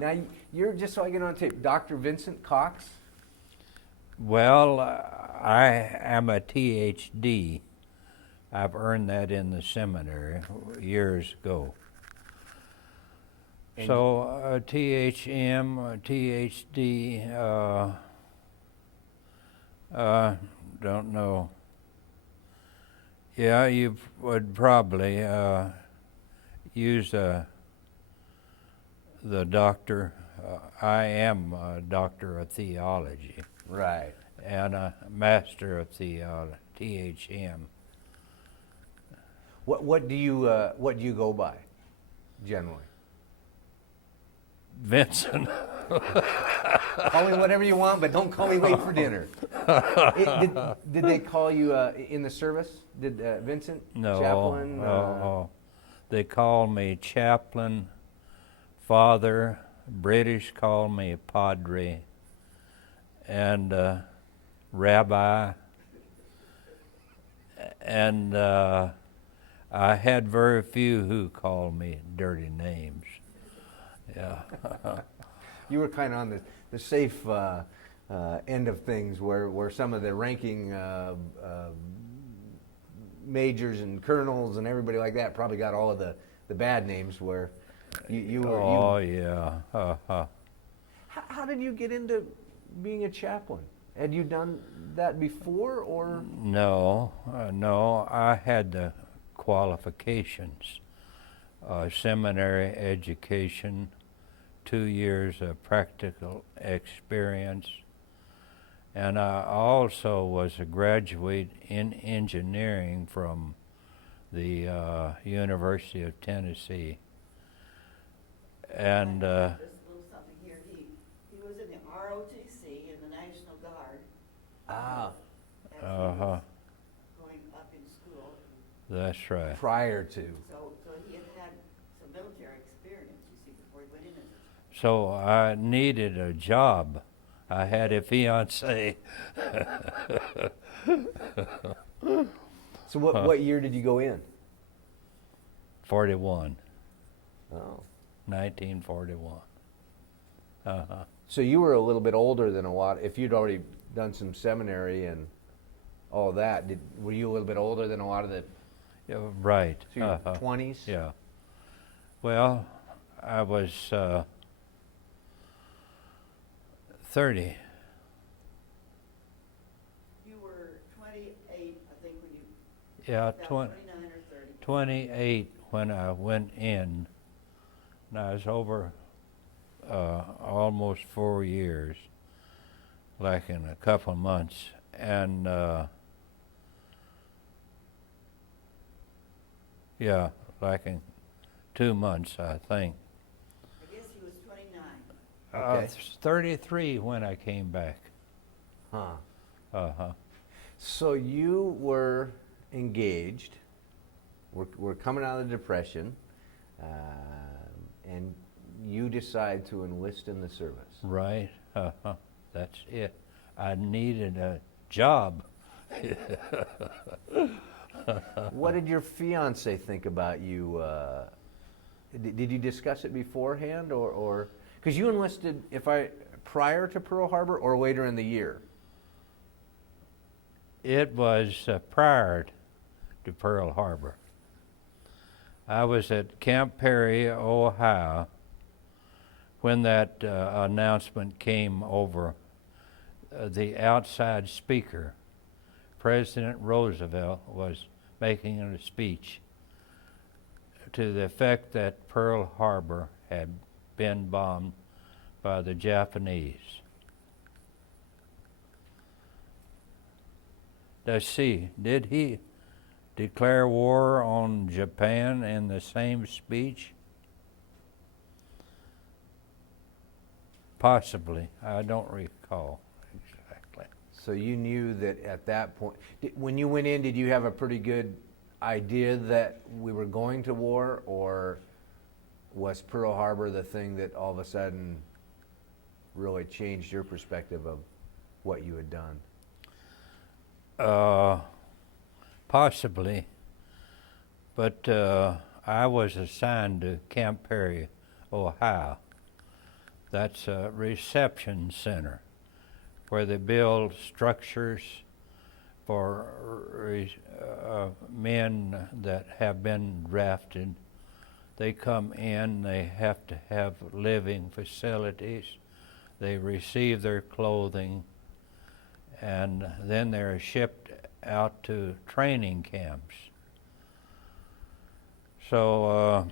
Now, you're, just so I get on tape, Dr. Vincent Cox? Well, I am a THD. I've earned that in the seminary years ago. And so THM, THD, don't know. Yeah, you would probably use the doctor. I am a doctor of theology. Right. And a master of theology, THM. What do you go by, generally? Vincent. Call me whatever you want, but don't call me late for dinner. Did they call you in the service? Did Vincent? No. Chaplain? No. They call me Chaplain, Father. British call me Padre, and Rabbi. And I had very few who called me dirty names. Yeah. You were kind of on the safe end of things, where some of the ranking majors and colonels and everybody like that probably got all of the bad names. Where you were. Oh yeah. How did you get into being a chaplain? Had you done that before, or? No, no. I had the qualifications, seminary education, 2 years of practical experience, and I also was a graduate in engineering from the University of Tennessee. And just a little something here. He was in the ROTC in the National Guard. Ah. As he was going up in school. That's right. Prior to. So he had some military experience, you see, before he went in as a So I needed a job. I had a fiance. So what year did you go in? 41. Oh. 1941. So you were a little bit older than a lot. If you'd already done some seminary and all that, were you a little bit older than a lot of the? Yeah, right. So your 20s? Yeah. Well, I was 30. You were 28, I think, when you. Yeah, about 29 or 30. 28 when I went in. And I was over almost 4 years, like in a couple of months. And yeah, like in 2 months, I think. I guess he was 29. Okay. 33 when I came back. Huh. So you were engaged. We're coming out of the Depression, and you decide to enlist in the service. Right. That's it. I needed a job. What did your fiance think about you? Did you discuss it beforehand, or because you enlisted, prior to Pearl Harbor or later in the year? It was prior to Pearl Harbor. I was at Camp Perry, Ohio, when that announcement came over. The outside speaker, President Roosevelt, was making a speech to the effect that Pearl Harbor had been bombed by the Japanese. Let's see, did he declare war on Japan in the same speech? Possibly, I don't recall exactly. So you knew that at that point, when you went in, did you have a pretty good idea that we were going to war, or was Pearl Harbor the thing that all of a sudden really changed your perspective of what you had done? Possibly, but I was assigned to Camp Perry, Ohio, That's a reception center where they build structures for men that have been drafted. They come in, they have to have living facilities, they receive their clothing, and then they're shipped out to training camps. So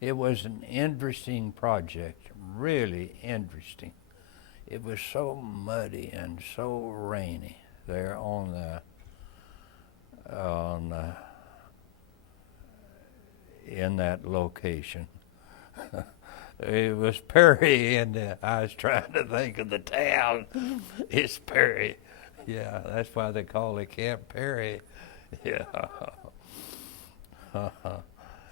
it was an interesting project, really interesting. It was so muddy and so rainy there in that location. It was Perry, and I was trying to think of the town. It's Perry. Yeah, that's why they call it Camp Perry. Yeah.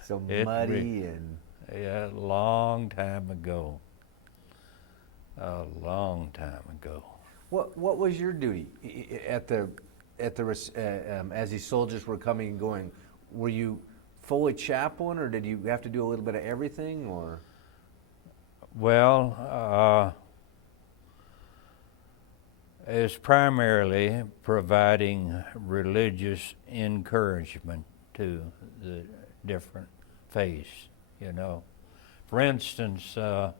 So It muddy and Yeah, a long time ago. A long time ago. what was your duty at the as these soldiers were coming and going? Were you fully chaplain, or did you have to do a little bit of everything, or? Well, it's primarily providing religious encouragement to the different faiths, you know. For instance, the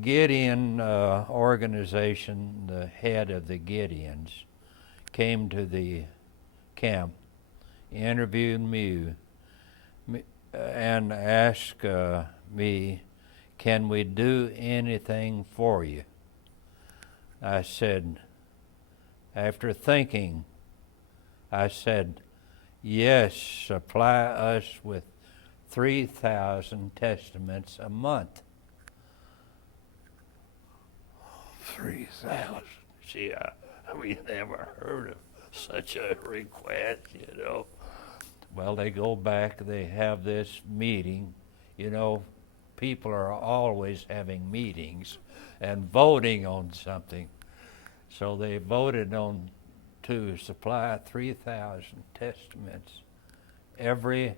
Gideon organization, the head of the Gideons, came to the camp, interviewed me, and asked me, "Can we do anything for you?" I said, after thinking, I said, "Yes, supply us with 3,000 testaments a month." 3,000. See, we never heard of such a request, you know. Well, they go back, they have this meeting. You know, people are always having meetings and voting on something. So they voted on to supply 3,000 testaments every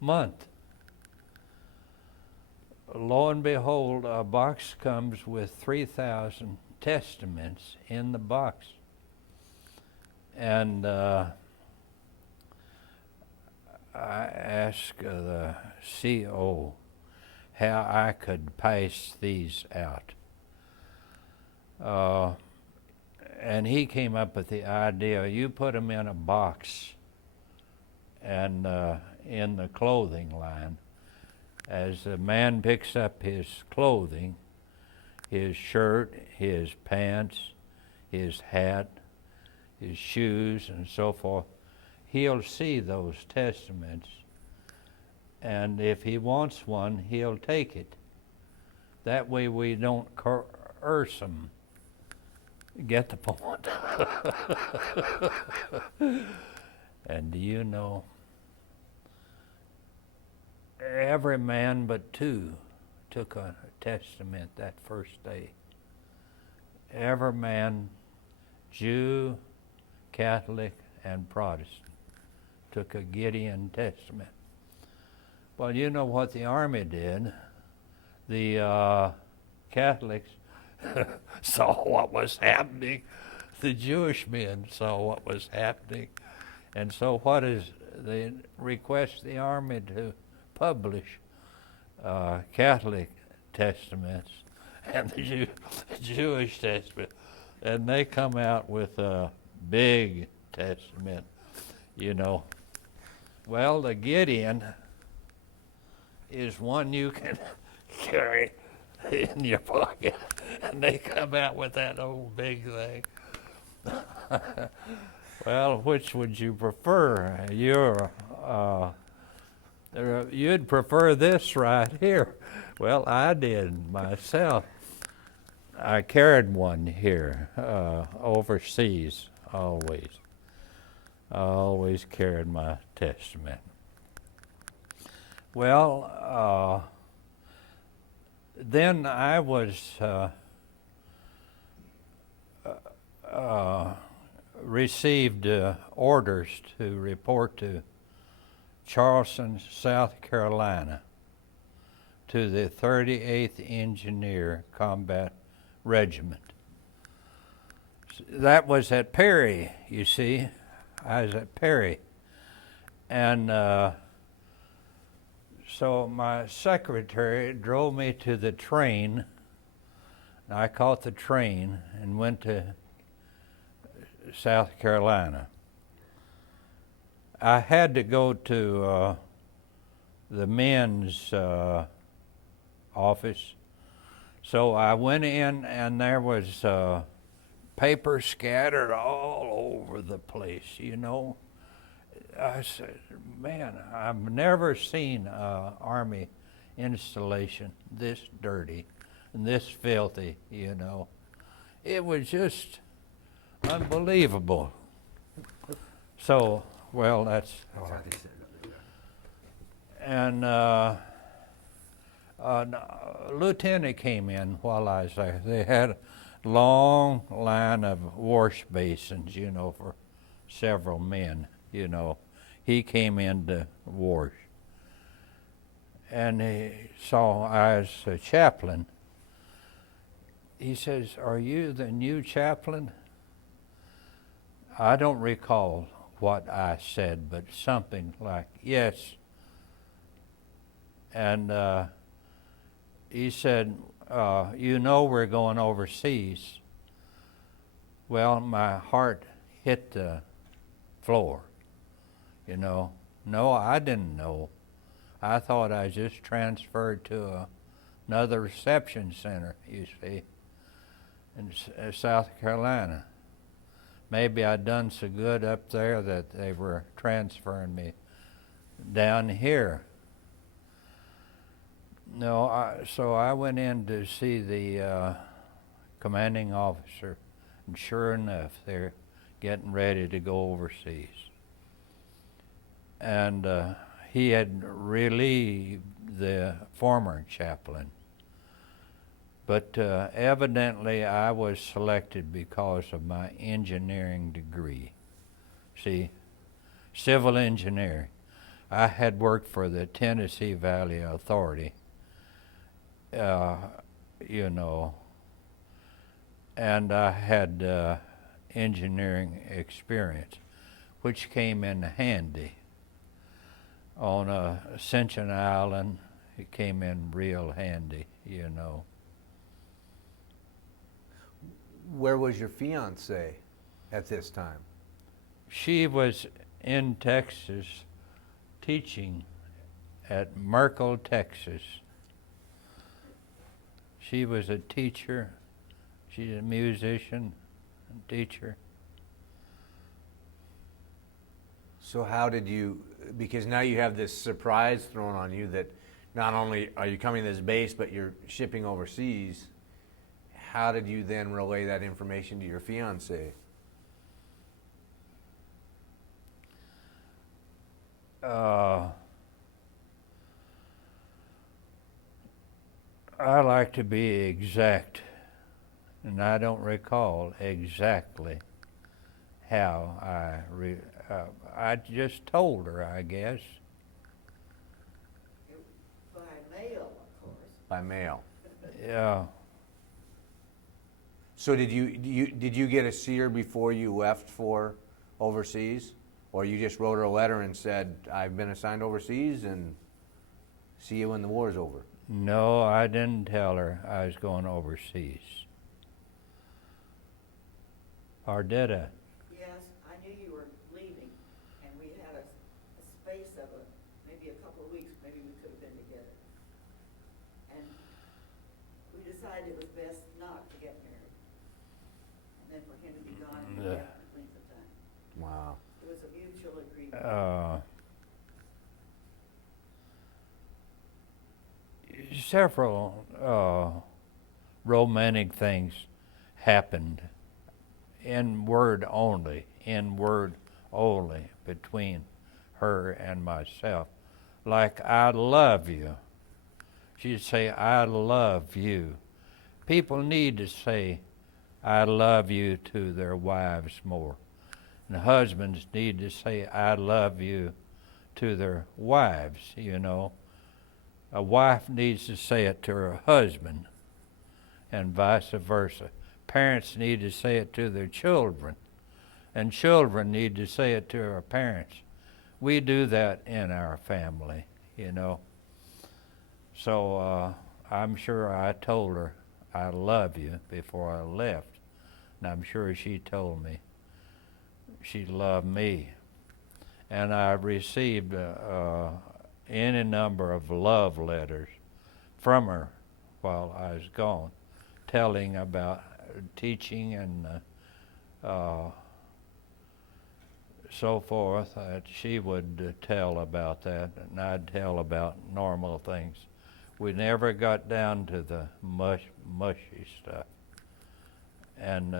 month. Lo and behold, a box comes with 3,000 testaments in the box. And I asked the CO how I could pass these out. And he came up with the idea, you put them in a box and in the clothing line. As the man picks up his clothing, his shirt, his pants, his hat, his shoes, and so forth, he'll see those testaments. And if he wants one, he'll take it. That way we don't coerce him. Get the point? And do you know, every man but two took a testament that first day. Every man, Jew, Catholic, and Protestant, took a Gideon testament. Well, you know what the Army did? The Catholics saw what was happening. The Jewish men saw what was happening. And so what is, they request the Army to publish Catholic testaments and the Jewish testament. And they come out with a big testament, you know. Well, the Gideon is one you can carry in your pocket, and they come out with that old big thing. Well, which would you prefer? You'd prefer this right here. Well, I did myself. I carried one here overseas always. I always carried my testament. Well, then I was received orders to report to Charleston, South Carolina, to the 38th Engineer Combat Regiment. That was at Perry, you see. I was at Perry. And so my secretary drove me to the train. I caught the train and went to South Carolina. I had to go to the men's office. So I went in and there was paper scattered all over the place, you know. I said, man, I've never seen an Army installation this dirty and this filthy, you know. It was just unbelievable. So, well, that's... And a lieutenant came in while I was there. They had a long line of wash basins, you know, for several men, you know. He came in to wash. And he saw I was a chaplain. He says, "Are you the new chaplain?" I don't recall what I said, but something like, yes. And he said, you know we're going overseas. Well, my heart hit the floor, you know. No, I didn't know. I thought I just transferred to another reception center, you see, in South Carolina. Maybe I'd done so good up there that they were transferring me down here. No, so I went in to see the commanding officer, and sure enough, they're getting ready to go overseas. And he had relieved the former chaplain. But evidently I was selected because of my engineering degree. See, civil engineering. I had worked for the Tennessee Valley Authority, you know, and I had engineering experience, which came in handy. On Ascension Island, it came in real handy, you know. Where was your fiancée at this time? She was in Texas teaching at Merkel, Texas. She was a teacher. She's a musician, a teacher. So how did you, because now you have this surprise thrown on you that not only are you coming to this base, but you're shipping overseas. How did you then relay that information to your fiancée? I like to be exact, and I don't recall exactly how I just told her, I guess. By mail, of course. By mail. Yeah. So did you get to see her before you left for overseas? Or you just wrote her a letter and said, I've been assigned overseas and see you when the war's over? No, I didn't tell her I was going overseas. Or did I? Yes, I knew you were leaving, and we had a space of maybe a couple of weeks, maybe we could have been together. And we decided it was best not to get married. And then for him to be gone for a different length of time. Wow. It was a mutual agreement. Several romantic things happened in word only between her and myself. Like, I love you. She'd say, I love you. People need to say, I love you to their wives more. And husbands need to say, I love you to their wives, you know. A wife needs to say it to her husband, and vice versa. Parents need to say it to their children, and children need to say it to their parents. We do that in our family, you know. So I'm sure I told her I love you before I left, and I'm sure she told me she loved me. And I received any number of love letters from her while I was gone, telling about teaching and so forth. She would tell about that, and I'd tell about normal things. We never got down to the mushy stuff, and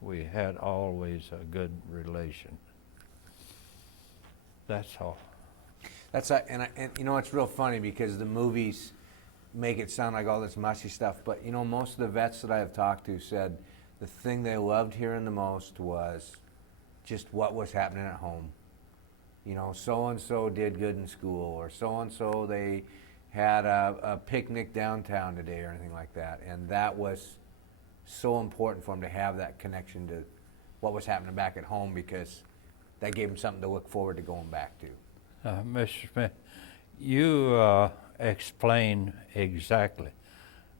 we had always a good relation. That's all. That's and you know, it's real funny because the movies make it sound like all this mushy stuff, but you know, most of the vets that I have talked to said the thing they loved hearing the most was just what was happening at home. You know, so and so did good in school, or so and so they had a picnic downtown today, or anything like that, and that was so important for them to have that connection to what was happening back at home, because that gave them something to look forward to going back to. Mr. Smith, you explained exactly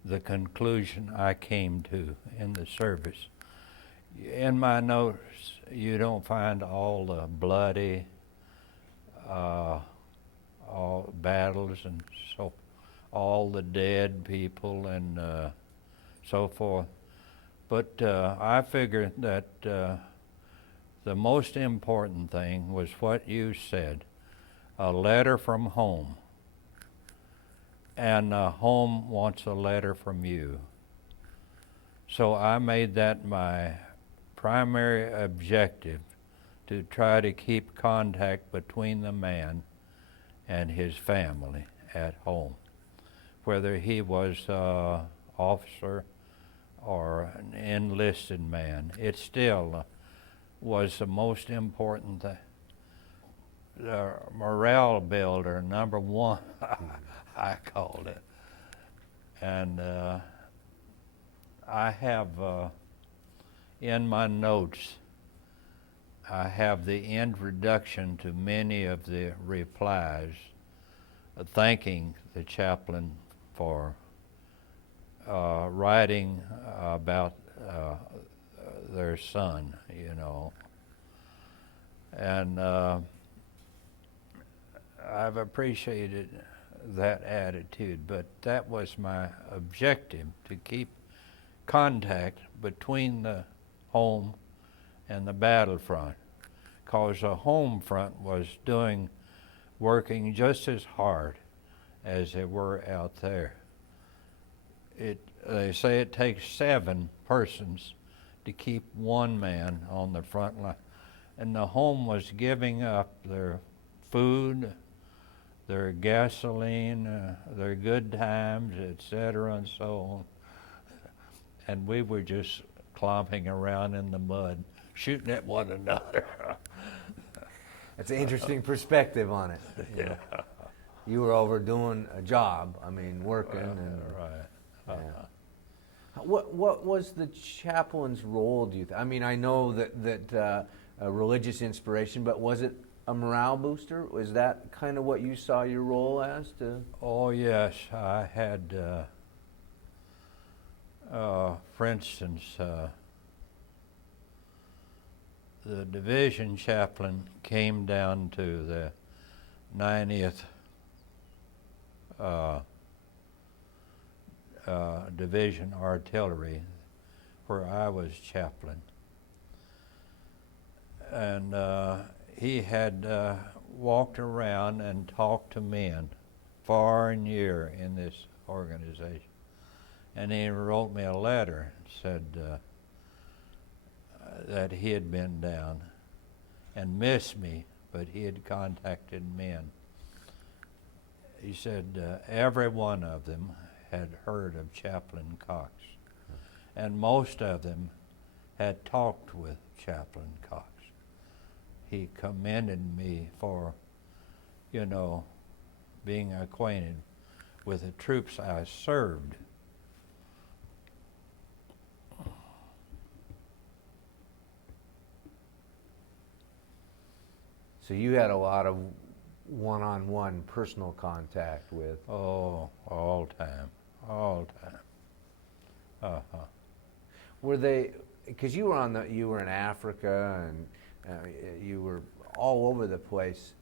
the conclusion I came to in the service. In my notes, you don't find all the bloody all battles and so all the dead people and so forth. But I figured that the most important thing was what you said, a letter from home. And home wants a letter from you. So I made that my primary objective, to try to keep contact between the man and his family at home, whether he was an officer or an enlisted man. It still was the most important thing. The morale builder, number one, I called it. And I have in my notes, I have the introduction to many of the replies, thanking the chaplain for writing about their son, you know. And I've appreciated that attitude, but that was my objective, to keep contact between the home and the battlefront, because the home front was working just as hard as they were out there. They say it takes 7 persons to keep one man on the front line, and the home was giving up their food, their gasoline, their good times, etc., and so on. And we were just clomping around in the mud, shooting at one another. It's an interesting perspective on it. You know. You were over doing a job, I mean, working. And, right. Yeah. What was the chaplain's role, do you think? I mean, I know that a religious inspiration, but was it a morale booster? Was that kind of what you saw your role as? Oh, yes. I had, for instance, the division chaplain came down to the 90th Division Artillery, where I was chaplain. And he had walked around and talked to men far and near in this organization. And he wrote me a letter and said that he had been down and missed me, but he had contacted men. He said every one of them had heard of Chaplain Cox, and most of them had talked with Chaplain Cox. He commended me for, you know, being acquainted with the troops I served. So you had a lot of one-on-one personal contact with. Oh, all time. Uh-huh. Were they? Because you were in Africa and you were all over the place.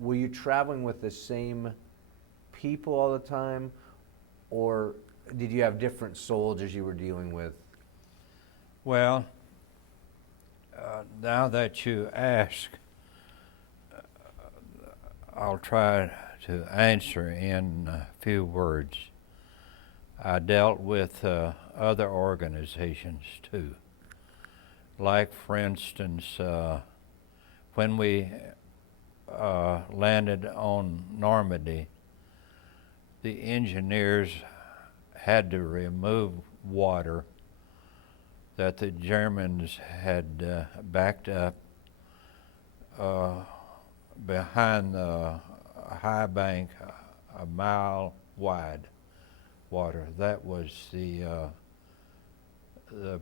Were you traveling with the same people all the time, or did you have different soldiers you were dealing with? Well, now that you ask, I'll try to answer in a few words. I dealt with other organizations too. Like, for instance, when we landed on Normandy, the engineers had to remove water that the Germans had backed up behind the high bank, a mile wide water. That was the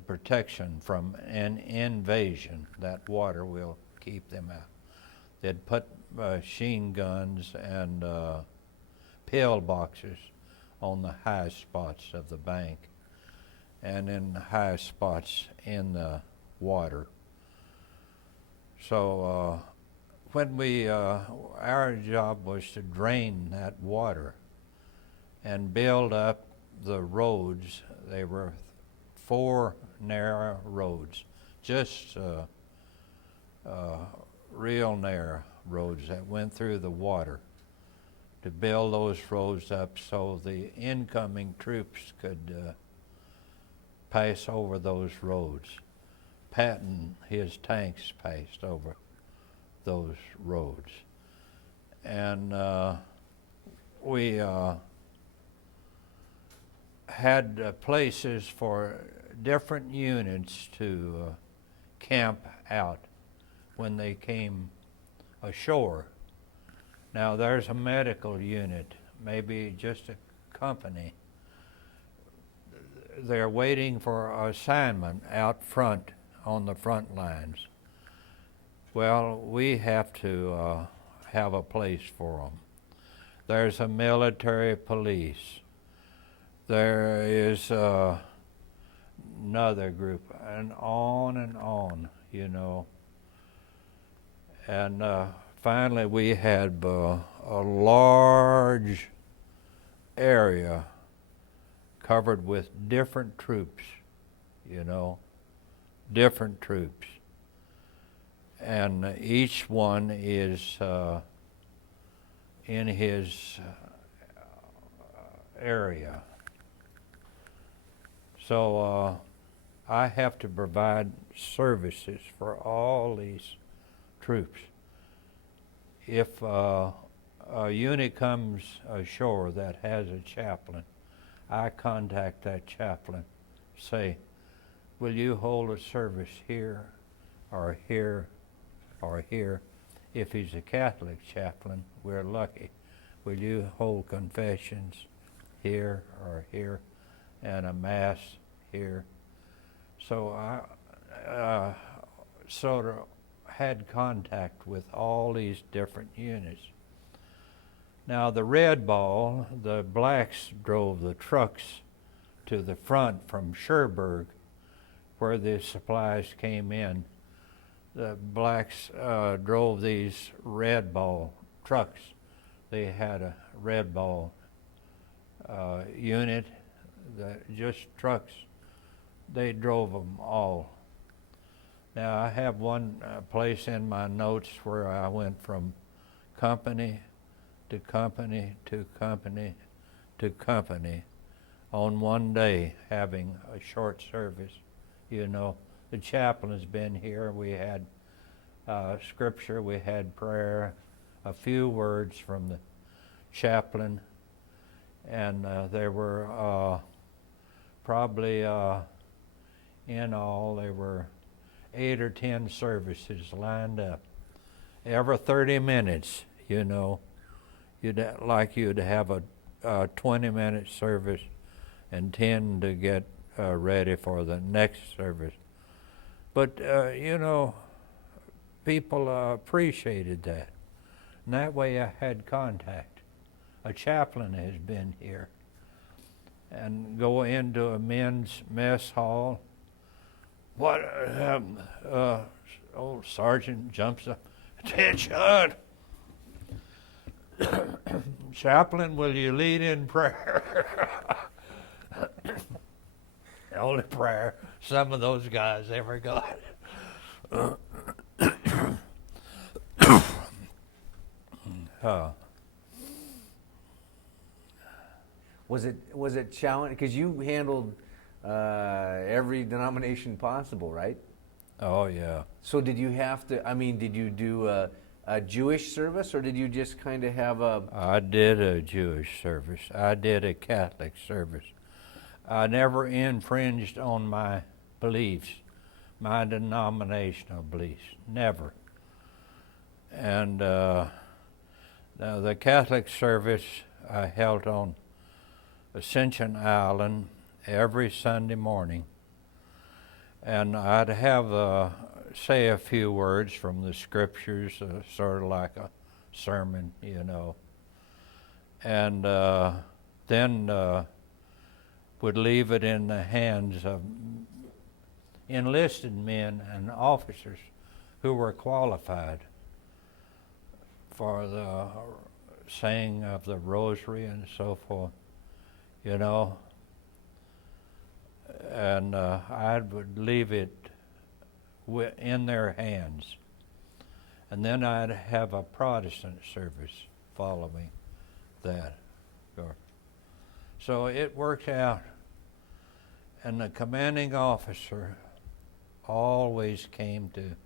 protection from an invasion. That water will keep them out. They'd put machine guns and pillboxes on the high spots of the bank and in the high spots in the water. So when our job was to drain that water and build up the roads. They were 4 narrow roads, just real narrow roads that went through the water, to build those roads up so the incoming troops could pass over those roads. Patton, his tanks passed over those roads. And we had places for different units to camp out when they came ashore. Now there's a medical unit, maybe just a company. They're waiting for assignment out front on the front lines. Well, we have to have a place for them. There's a military police. There is another group, and on, you know. And finally we had a large area covered with different troops, you know, different troops. And each one is in his area. So I have to provide services for all these troops. If a unit comes ashore that has a chaplain, I contact that chaplain, say, will you hold a service here or here or here? If he's a Catholic chaplain, we're lucky. Will you hold confessions here or here and a mass here? So I sort of had contact with all these different units. Now the Red Ball, the blacks drove the trucks to the front from Cherbourg where the supplies came in. The blacks drove these Red Ball trucks. They had a Red Ball unit, just trucks. They drove them all. Now I have one place in my notes where I went from company to company to company to company on one day, having a short service. You know, the chaplain's been here. We had scripture, we had prayer, a few words from the chaplain, and there were probably in all there were 8 or 10 services lined up. Every 30 minutes, you know, you'd have a 20-minute service and 10 to get ready for the next service. But, people appreciated that. And that way I had contact. A chaplain has been here. And go into a men's mess hall. What, old sergeant jumps up, "Attention! Chaplain, will you lead in prayer?" The only prayer some of those guys ever got. Was it challenging? Because you handled every denomination possible, right? Oh, yeah. So did you have to, did you do a Jewish service, or did you just kind of have a... I did a Jewish service. I did a Catholic service. I never infringed on my beliefs, my denominational beliefs, never. And now the Catholic service I held on Ascension Island every Sunday morning, and I'd have say a few words from the scriptures, sort of like a sermon, and then would leave it in the hands of enlisted men and officers who were qualified for the saying of the rosary and so forth, and I would leave it in their hands. And then I'd have a Protestant service following that. So it worked out. And the commanding officer always came to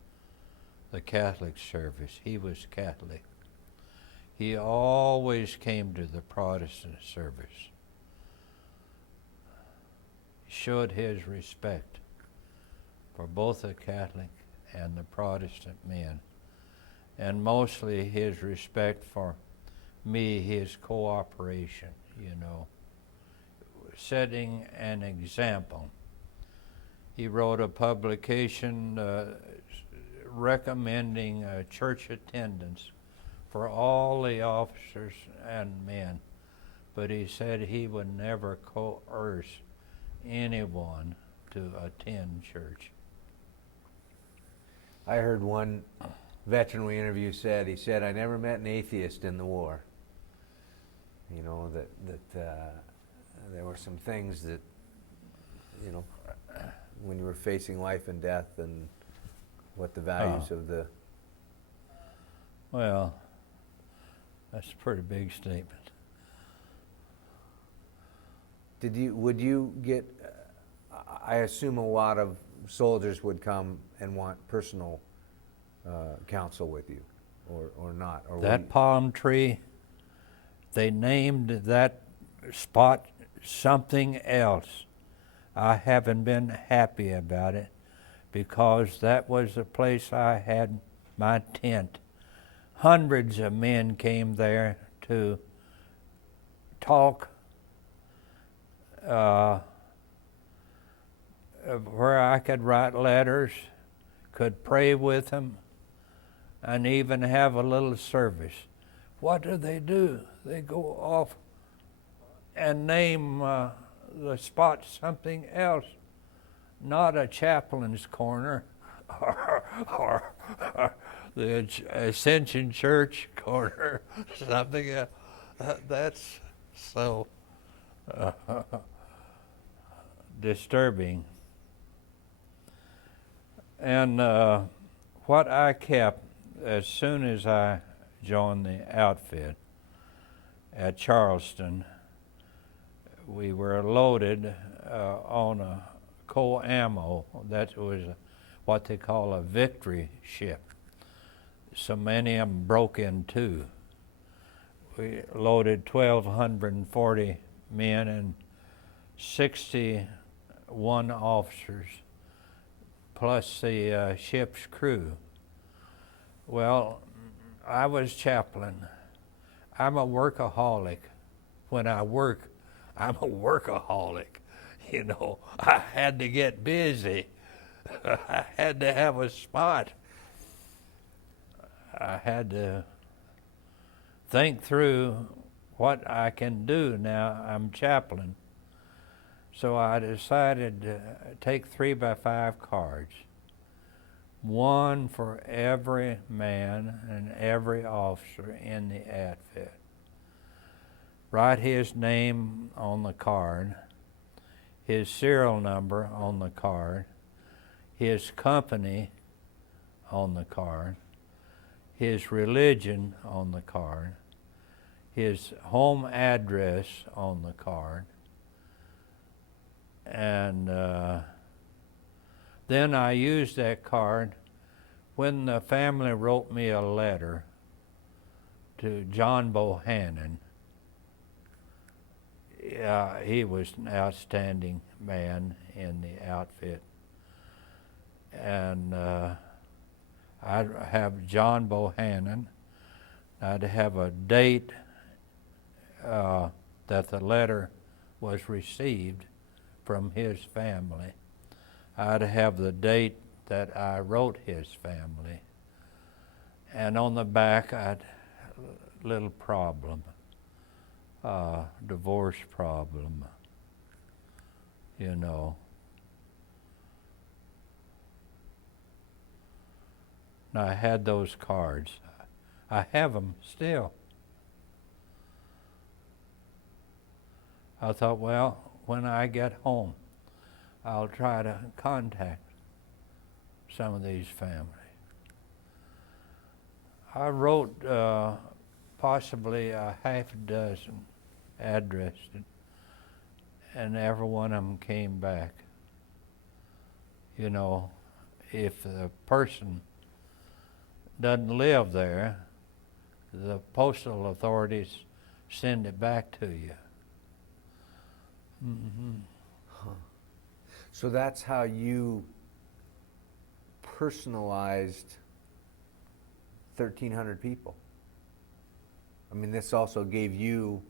the Catholic service. He was Catholic. He always came to the Protestant service. He showed his respect for both the Catholic and the Protestant men, and mostly his respect for me, his cooperation, setting an example. He wrote a publication recommending church attendance for all the officers and men, but he said he would never coerce anyone to attend church. I heard one veteran we interviewed he said, "I never met an atheist in the war." That there were some things that, when you were facing life and death and what the values of the... Well, that's a pretty big statement. Would you get, I assume a lot of soldiers would come and want personal counsel with you, or not? Or that palm tree, they named that spot something else. I haven't been happy about it, because that was the place I had my tent. Hundreds of men came there to talk, where I could write letters, could pray with them, and even have a little service. What do? They go off and name the spot something else, not a chaplain's corner or the Ascension Church corner, something else. That's so disturbing. And what I kept as soon as I joined the outfit at Charleston, we were loaded on a coal ammo. That was what they call a victory ship. So many of them broke in two. We loaded 1,240 men and 61 officers, plus the ship's crew. Well, I was chaplain. I'm a workaholic. when I work, I'm a workaholic. You know, I had to get busy. I had to have a spot. I had to think through what I can do now. I'm chaplain. So I decided to take 3x5 cards, one for every man and every officer in the outfit. Write his name on the card, his serial number on the card, his company on the card, his religion on the card, his home address on the card, and then I used that card when the family wrote me a letter to John Bohannon. He was an outstanding man in the outfit. And I'd have John Bohannon. I'd have a date that the letter was received from his family. I'd have the date that I wrote his family. And on the back, I'd little problem, divorce problem, you know. And I had those cards. I have them still. I thought, well, when I get home, I'll try to contact some of these families. I wrote possibly a half a dozen addresses, and every one of them came back. You know, if the person doesn't live there, the postal authorities send it back to you. Mm-hmm. Huh. So that's how you personalized 1,300 people. I mean, this also gave you,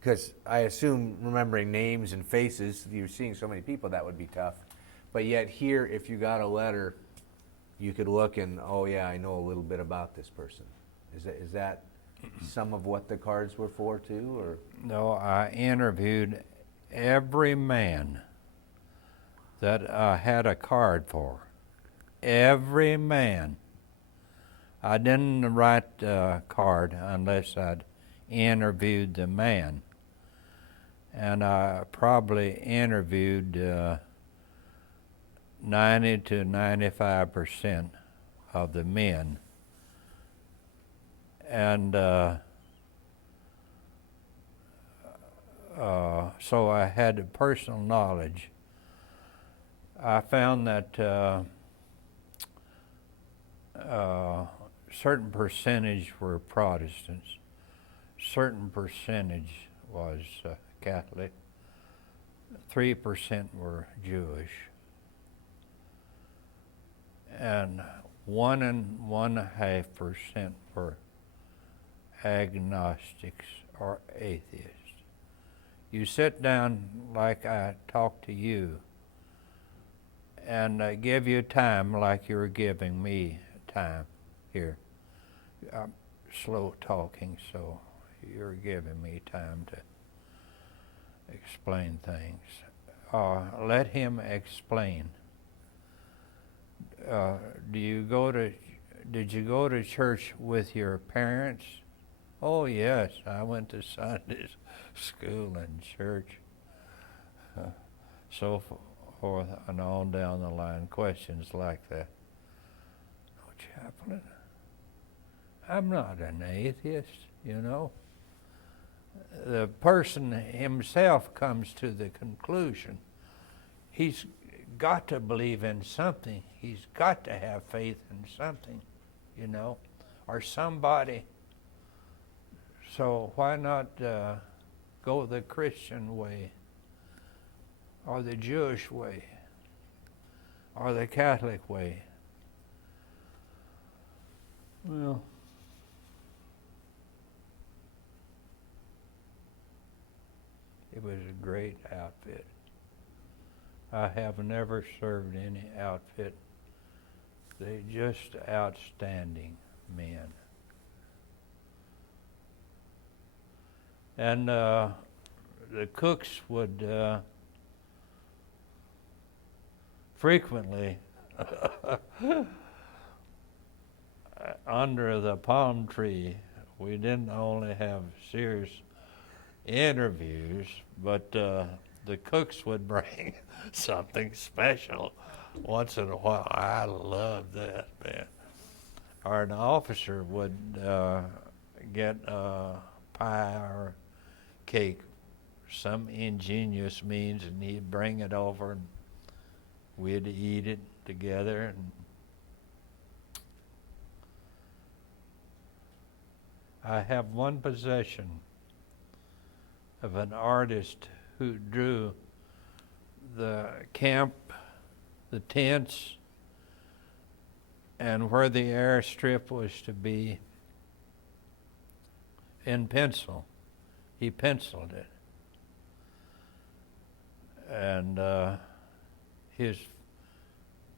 because I assume remembering names and faces, you're seeing so many people, that would be tough. But yet here, if you got a letter, you could look and, oh yeah, I know a little bit about this person. Is that some of what the cards were for too, or? No, I interviewed every man that I had a card for. Every man. I didn't write a card unless I'd interviewed the man. And I probably interviewed 90 to 95% of the men. And so I had personal knowledge. I found that certain percentage were Protestants, certain percentage was Catholic, 3% were Jewish, and 1.5% were agnostics or atheists. You sit down like I talk to you and give you time like you're giving me time here. I'm slow talking, so you're giving me time to explain things. Let him explain. Did you go to church with your parents? Oh yes, I went to Sunday school and church. So forth and on down the line, questions like that. Oh, Chaplain, I'm not an atheist, you know. The person himself comes to the conclusion he's got to believe in something. He's got to have faith in something, you know, or somebody. So why not go the Christian way, or the Jewish way, or the Catholic way? Well, It was a great outfit. I have never served any outfit. They're just outstanding men. And the cooks would frequently, under the palm tree, we didn't only have serious interviews, but the cooks would bring something special once in a while. I loved that, man. Or an officer would get a pie or cake, some ingenious means, and he'd bring it over and we'd eat it together. And I have one possession of an artist who drew the camp, the tents, and where the airstrip was to be in pencil. He penciled it. And his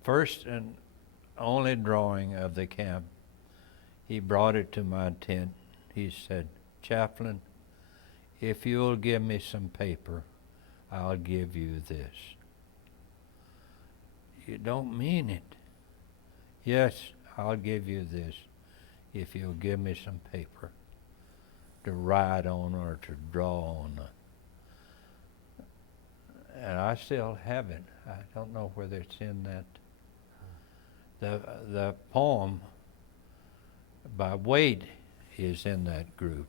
first and only drawing of the camp, he brought it to my tent. He said, "Chaplain, if you'll give me some paper, I'll give you this." "You don't mean it." "Yes, I'll give you this if you'll give me some paper to write on or to draw on." And I still have it. I don't know whether it's in that. The poem by Wade is in that group.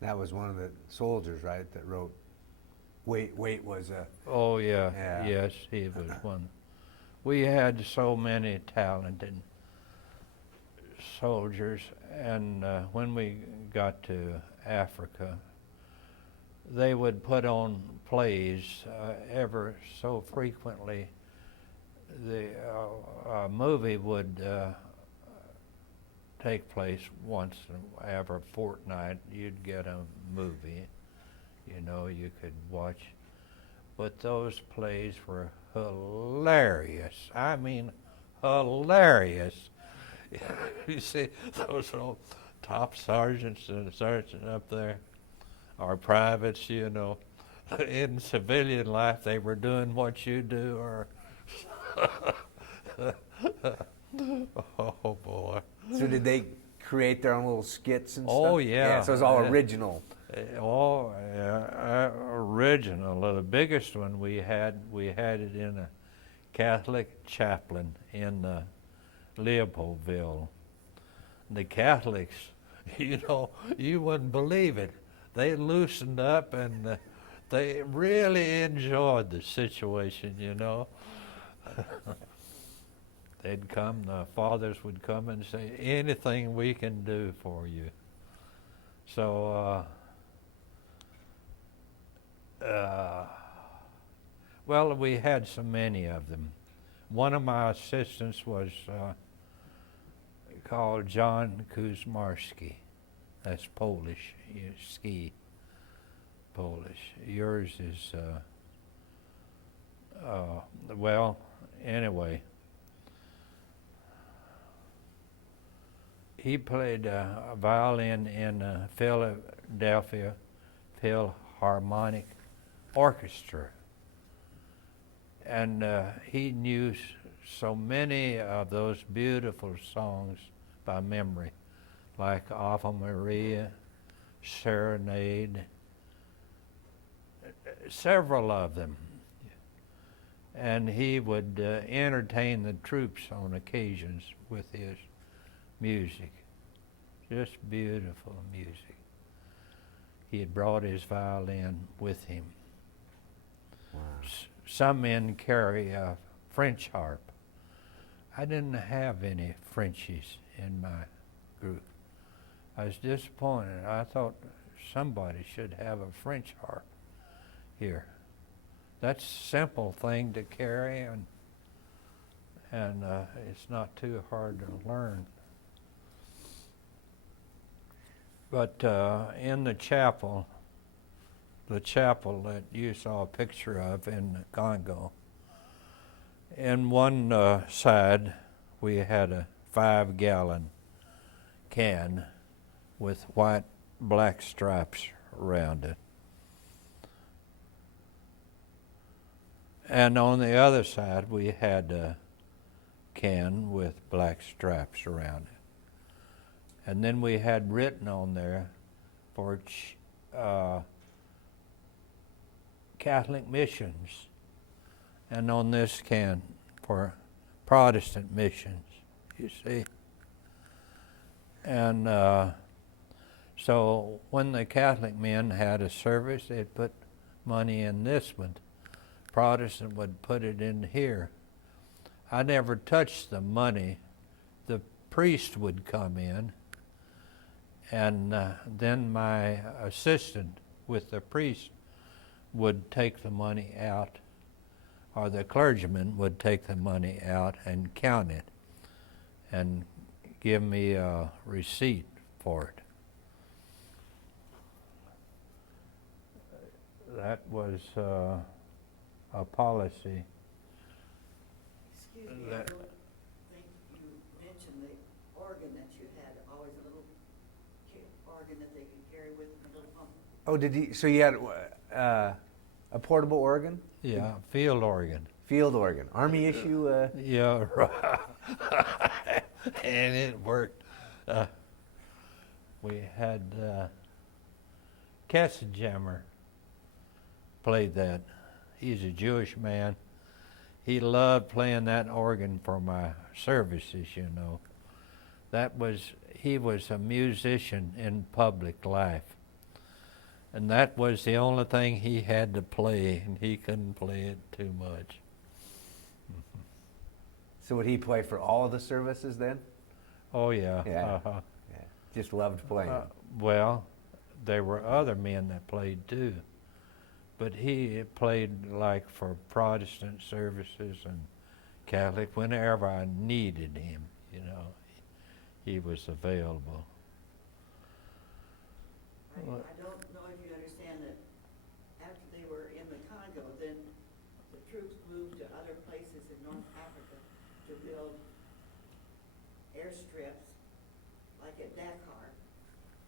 That was one of the soldiers, right, that wrote. Wait was a. Oh yeah, Yeah. yes, he was one. We had so many talented soldiers, and when we got to Africa, they would put on plays ever so frequently. The movie would take place once every fortnight. You'd get a movie, you know, you could watch. But those plays were hilarious. I mean, hilarious. You see those old top sergeants and sergeants up there, or privates, you know, in civilian life they were doing what you do, or oh boy. So did they create their own little skits and stuff? Oh yeah. Yeah, so it's all original. All original. The biggest one we had it in a Catholic chaplain in Leopoldville. The Catholics, you know, you wouldn't believe it. They loosened up and they really enjoyed the situation, you know. They'd come, the fathers would come and say, "Anything we can do for you." So, well, we had so many of them. One of my assistants was called John Kuzmarski. That's Polish, ski, Polish. Yours is, well, anyway. He played a violin in Philadelphia Philharmonic Orchestra. And he knew so many of those beautiful songs by memory, like Ave Maria, Serenade, several of them. And he would entertain the troops on occasions with his music, just beautiful music. He had brought his violin with him. Wow. Some men carry a French harp. I didn't have any Frenchies in my group. I was disappointed. I thought somebody should have a French harp here. That's a simple thing to carry, and it's not too hard to learn. But in the chapel that you saw a picture of in the Congo, in one side we had a 5-gallon can with white black stripes around it. And on the other side we had a can with black stripes around it. And then we had written on there for Catholic missions, and on this can for Protestant missions, you see. And so when the Catholic men had a service, they'd put money in this one. Protestant would put it in here. I never touched the money. The priest would come in, and then my assistant with the priest would take the money out, or the clergyman would take the money out and count it and give me a receipt for it. That was a policy. Excuse me, I don't think you mentioned the organ that you had, always a little organ that they could carry with them, a little pump. Oh, so you had a portable organ? Yeah, field organ. Field organ. Army issue? Yeah, right. And it worked. We had Kassenjammer played that. He's a Jewish man. He loved playing that organ for my services, you know. He was a musician in public life. And that was the only thing he had to play, and he couldn't play it too much. So would he play for all of the services then? Oh, yeah. Yeah. Uh-huh. Yeah. Just loved playing. Well, there were other men that played too. But he played like for Protestant services and Catholic. Whenever I needed him, you know, he was available. I don't know if you understand that after they were in the Congo, then the troops moved to other places in North Africa to build airstrips, like at Dakar.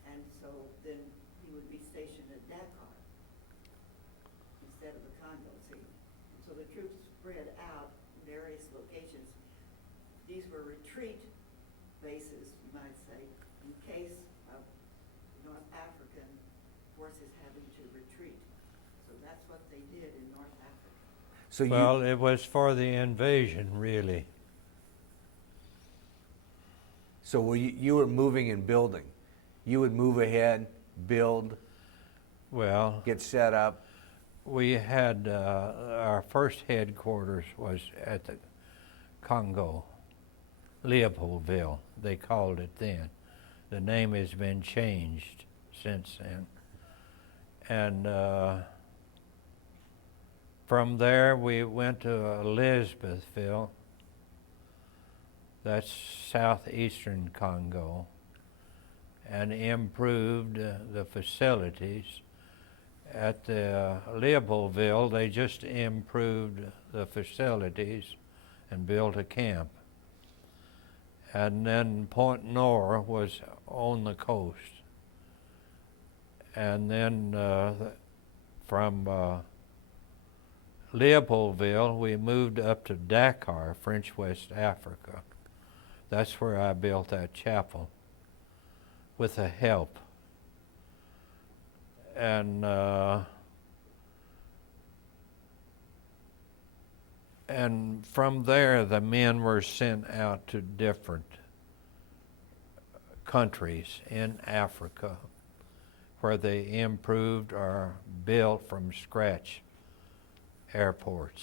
And so then he would be stationed at Dakar instead of the Congo, see. So the troops spread out in various locations. These were retreat bases, you might say, in case of North African forces having to retreat. So that's what they did in North Africa. So Well, it was for the invasion, really. So you were moving and building. You would move ahead, build, Well, get set up. we had our first headquarters was at the Congo, Leopoldville, they called it then. The name has been changed since then. And from there we went to Elizabethville, that's southeastern Congo, and improved the facilities. At the Leopoldville, they just improved the facilities and built a camp. And then Point Nor was on the coast. And then from Leopoldville, we moved up to Dakar, French West Africa. That's where I built that chapel with the help. And from there, the men were sent out to different countries in Africa where they improved or built from scratch airports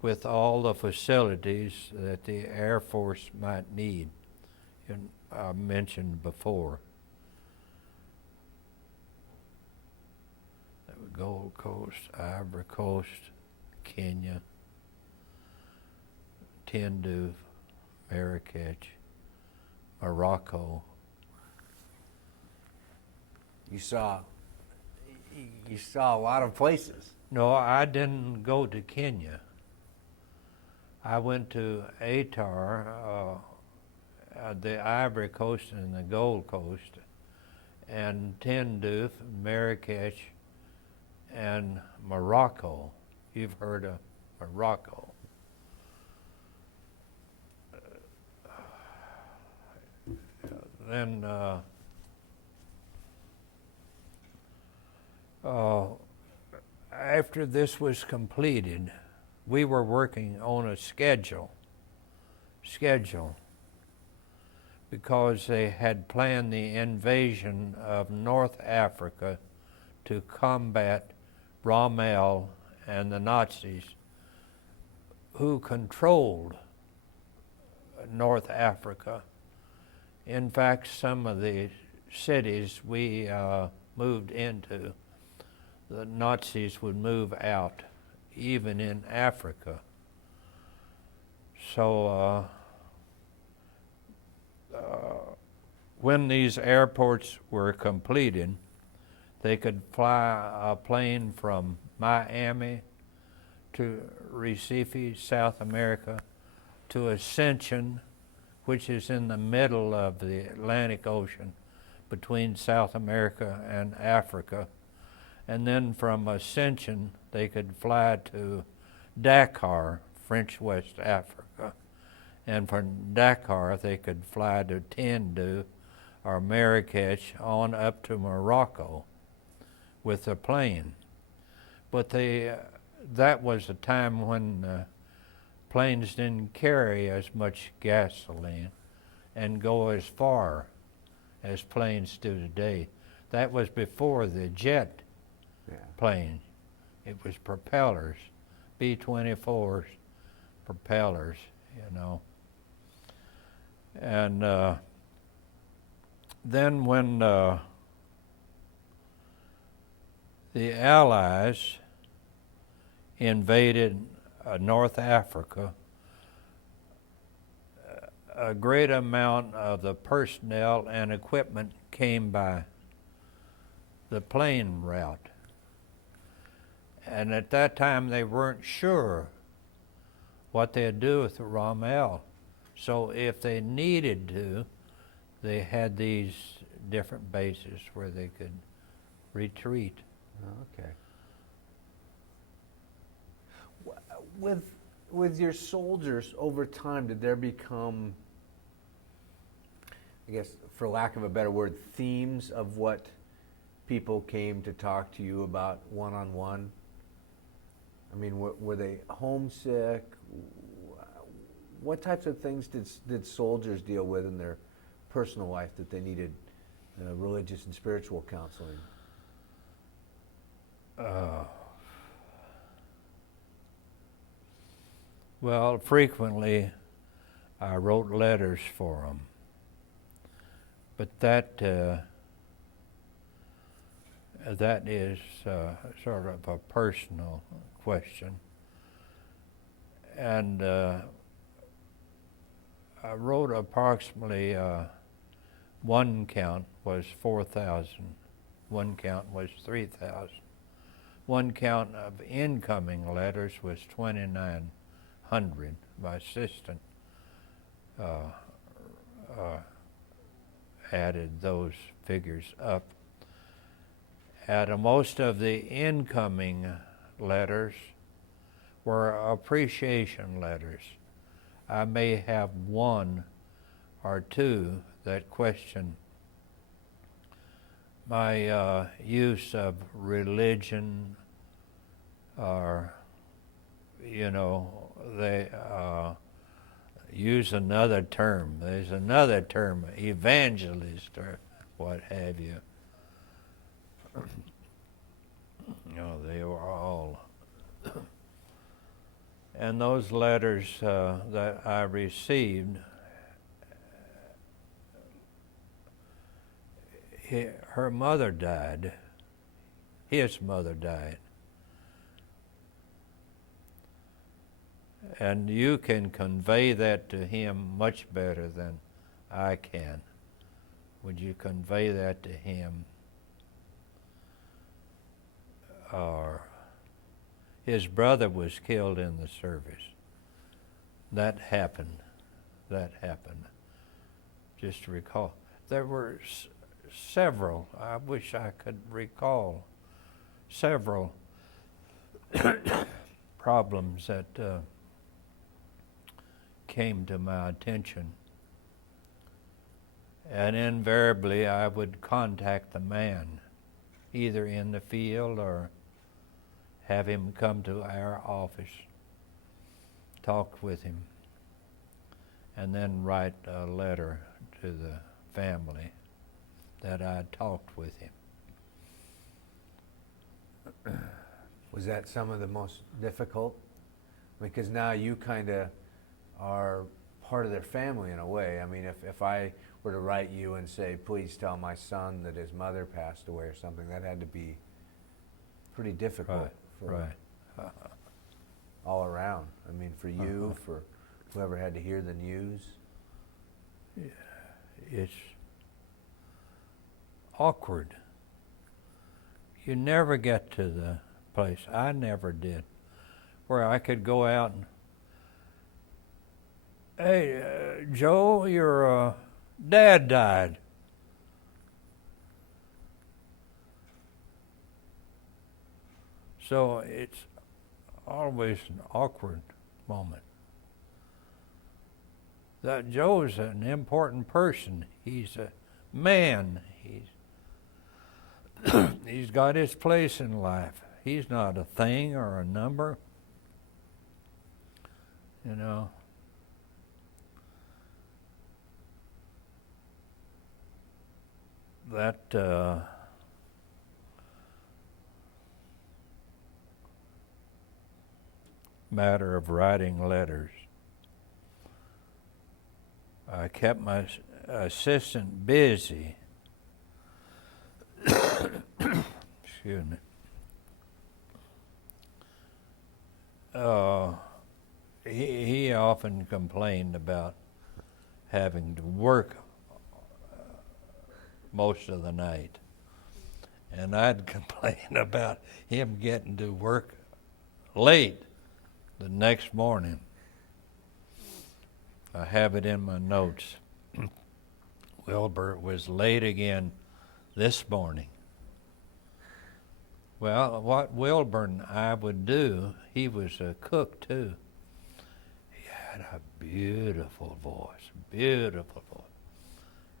with all the facilities that the Air Force might need, I mentioned before. Gold Coast, Ivory Coast, Kenya. Tindouf, Marrakech, Morocco. You saw a lot of places. No, I didn't go to Kenya. I went to Atar, the Ivory Coast and the Gold Coast, and Tindouf, Marrakech, and Morocco. You've heard of Morocco. Then after this was completed, we were working on a schedule because they had planned the invasion of North Africa to combat Rommel and the Nazis who controlled North Africa. In fact, some of the cities we moved into, the Nazis would move out, even in Africa. So when these airports were completed, they could fly a plane from Miami to Recife, South America, to Ascension, which is in the middle of the Atlantic Ocean between South America and Africa. And then from Ascension, they could fly to Dakar, French West Africa. And from Dakar, they could fly to Tindouf or Marrakech on up to Morocco with a plane. But that was a time when planes didn't carry as much gasoline and go as far as planes do today. That was before the jet plane. It was propellers, B-24s, propellers, you know. And then when the Allies invaded North Africa, a great amount of the personnel and equipment came by the plane route. And at that time, they weren't sure what they'd do with the Rommel. So if they needed to, they had these different bases where they could retreat. Okay. With your soldiers over time, did there become, I guess, for lack of a better word, themes of what people came to talk to you about one-on-one? I mean, were they homesick? What types of things did soldiers deal with in their personal life that they needed religious and spiritual counseling? Well, frequently I wrote letters for them, but that is sort of a personal question. And I wrote approximately, one count was 4,000, one count was 3,000. One count of incoming letters was 2,900. My assistant added those figures up. And most of the incoming letters were appreciation letters. I may have one or two that question my use of religion, or, you know, they use another term. There's another term, evangelist or what have you. You know, they were all. And those letters that I received, her mother died, his mother died. And you can convey that to him much better than I can. Would you convey that to him? Or his brother was killed in the service. That happened. Just to recall. There were several, I wish I could recall, several problems that came to my attention. And invariably I would contact the man, either in the field or have him come to our office, talk with him, and then write a letter to the family that I talked with him. Was that some of the most difficult? Because now you kind of are part of their family in a way. I mean, if I were to write you and say, please tell my son that his mother passed away or something, that had to be pretty difficult. Right. All around. I mean, for you, for whoever had to hear the news. Yeah, it's awkward. You never get to the place, I never did, where I could go out and, hey, Joe, your dad died. So it's always an awkward moment. That Joe's an important person. He's a man. He's got his place in life. He's not a thing or a number. You know. That matter of writing letters. I kept my assistant busy. Excuse me. He often complained about having to work most of the night. And I'd complain about him getting to work late the next morning. I have it in my notes. Wilbur was late again this morning. Well, what Wilbur and I would do, he was a cook too. He had a beautiful voice, beautiful voice.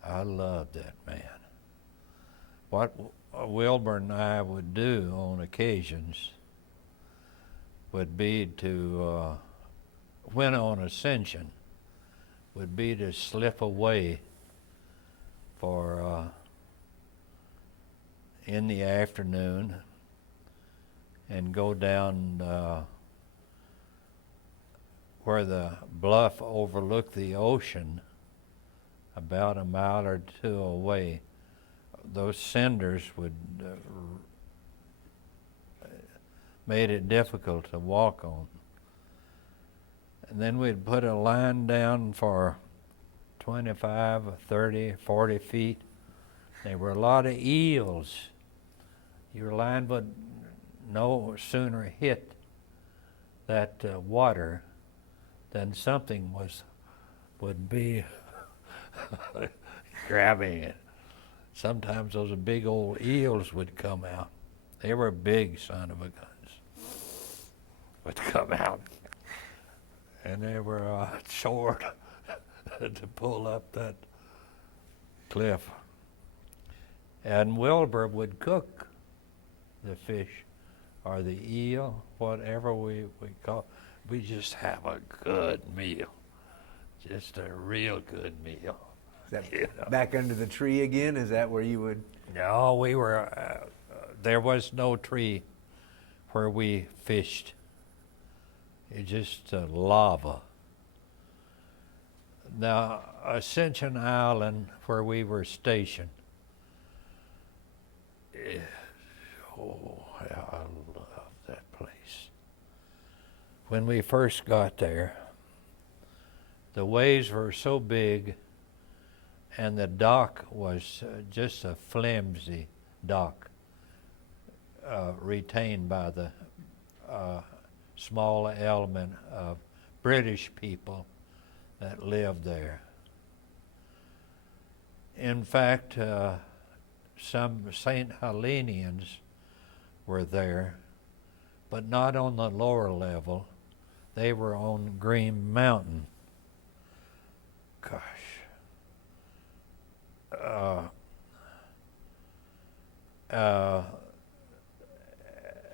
I loved that man. What Wilbur and I would do on occasions would be to, when on Ascension, would be to slip away for in the afternoon and go down where the bluff overlooked the ocean about a mile or two away. Those cinders would made it difficult to walk on. And then we'd put a line down for 25, 30, 40 feet. There were a lot of eels. Your line would no sooner hit that water than something would be grabbing it. Sometimes those big old eels would come out. They were big son of a guns. Would come out. And they were short to pull up that cliff. And Wilbur would cook the fish or the eel, whatever we call. We just have a good meal, just a real good meal. Is that back under the tree again? Is that where you would? No, we were. There was no tree where we fished. It's just lava. Now, Ascension Island, where we were stationed, I love that place. when we first got there, the waves were so big, and the dock was just a flimsy dock, retained by the small element of British people that lived there. In fact, some St. Helenians were there, but not on the lower level. They were on Green Mountain. Gosh.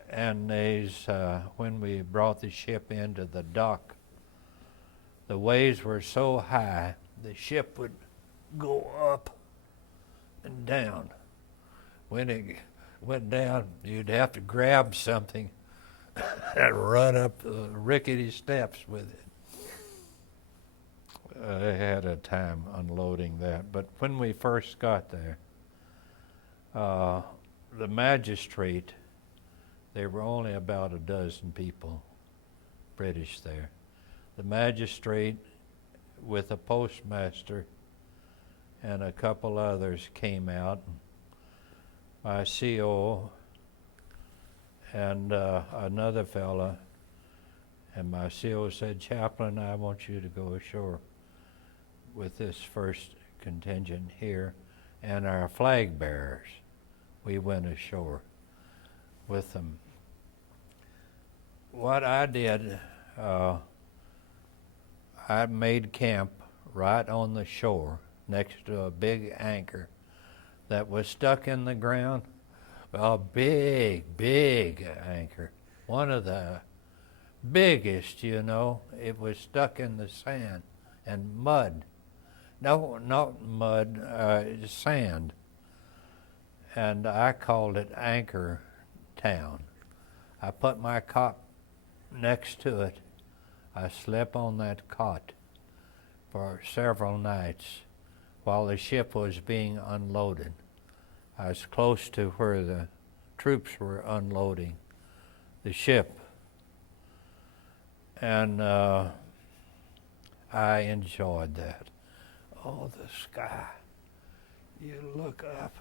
And when we brought the ship into the dock, the waves were so high, the ship would go up and down. When it went down, you'd have to grab something and run up the rickety steps with it. I had a time unloading that, but when we first got there, the magistrate, there were only about a dozen people, British there. The magistrate with a postmaster and a couple others came out. My CO and another fella, and my CO said, "Chaplain, I want you to go ashore with this first contingent here and our flag bearers." We went ashore with them. What I did, I made camp right on the shore next to a big anchor that was stuck in the ground, a big, big anchor, one of the biggest, you know. It was stuck in the sand and mud. No, not mud, sand. And I called it Anchor Town. I put my cot next to it. I slept on that cot for several nights while the ship was being unloaded. I was close to where the troops were unloading the ship. And I enjoyed that. Oh, the sky. You look up.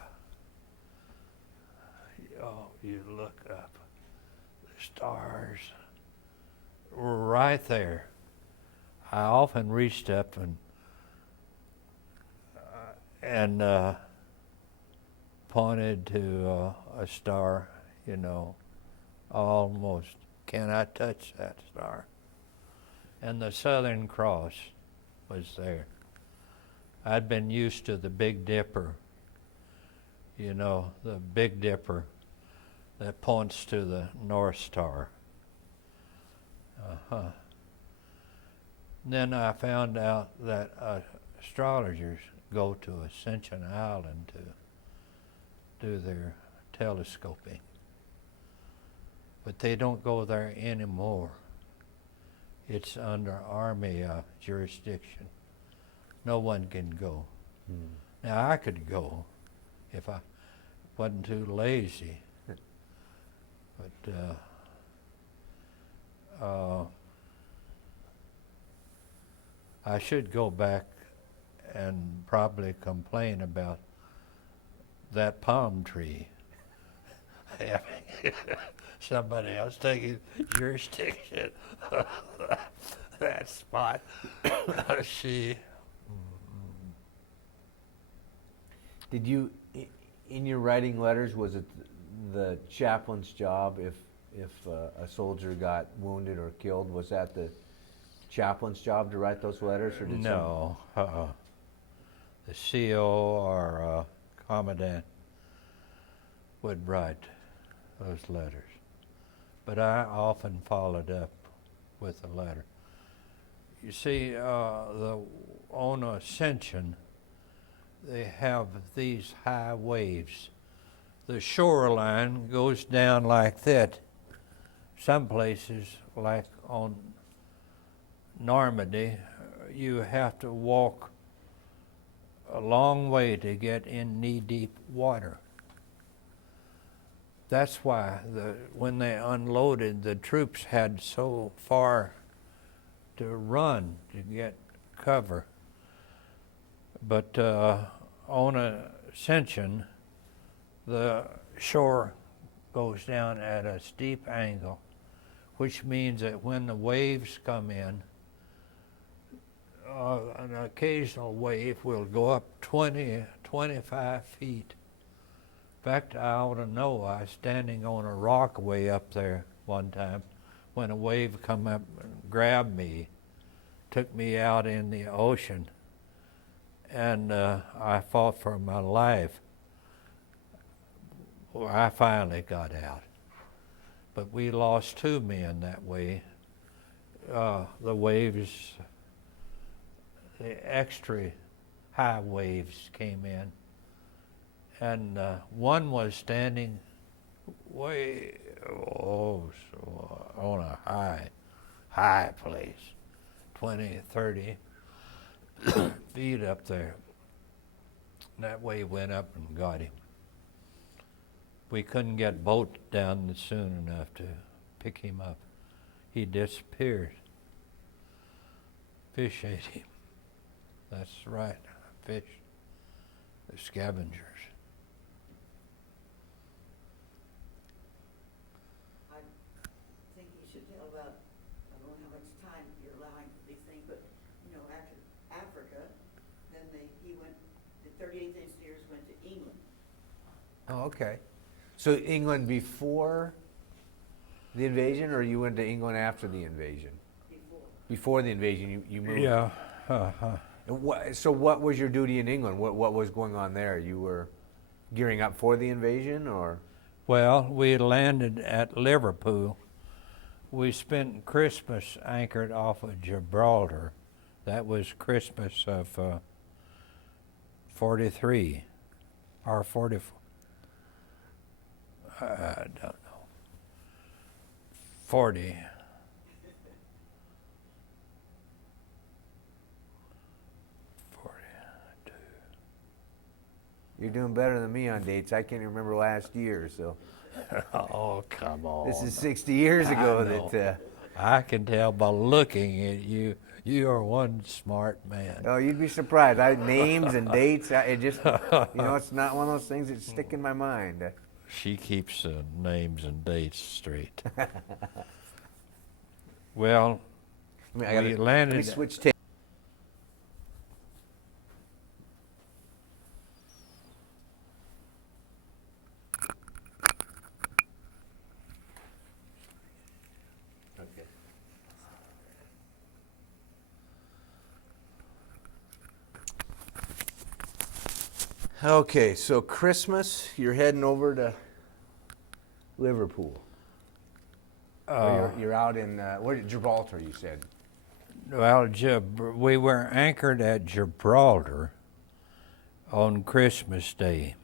Oh, you look up. The stars were right there. I often reached up and pointed to a star, you know, almost. Can I touch that star? And the Southern Cross was there. I'd been used to the Big Dipper, you know, the Big Dipper that points to the North Star. Then I found out that astrologers go to Ascension Island to do their telescoping. But they don't go there anymore. It's under Army jurisdiction. No one can go. Now I could go if I wasn't too lazy. But I should go back and probably complain about that palm tree having somebody else taking jurisdiction of that spot. See. Did you, in your writing letters, was it the chaplain's job if a soldier got wounded or killed? Was that the chaplain's job to write those letters, or did No, the CO or commandant would write those letters, but I often followed up with a letter. You see, on Ascension, they have these high waves. The shoreline goes down like that. Some places, like on Normandy, you have to walk a long way to get in knee-deep water. That's why when they unloaded, the troops had so far to run to get cover. But on Ascension, the shore goes down at a steep angle, which means that when the waves come in, an occasional wave will go up 20, 25 feet. In fact, I ought to know, I was standing on a rock way up there one time when a wave come up and grabbed me, took me out in the ocean, and I fought for my life. Well, I finally got out. But we lost 2 men that way. The waves, the extra high waves came in. And one was standing way, so on a high place, 20, 30 feet up there. That wave went up and got him. We couldn't get boat down soon enough to pick him up. He disappeared. Fish ate him. That's right, fish, the scavengers. I think you should tell about, I don't know how much time you're allowing for these things, but, you know, after Africa, then he went, the 38th Engineers went to England. Oh, okay. So England before the invasion, or you went to England after the invasion? Before. Before the invasion, you moved? Yeah. And so what was your duty in England? What was going on there? You were gearing up for the invasion, or? Well, we landed at Liverpool. We spent Christmas anchored off of Gibraltar. That was Christmas of 43 or 44. I don't know. 40. You're doing better than me on dates. I can't remember last year, so. Oh, come on. This is 60 years ago I know. that. I can tell by looking at you. You are one smart man. Oh, you'd be surprised. Names and dates. It just, it's not one of those things that stick in my mind. She keeps names and dates straight. Well, we landed. Let me switch tapes. Okay, so Christmas, you're heading over to Liverpool. You're out in Gibraltar, you said. Well, we were anchored at Gibraltar on Christmas Day,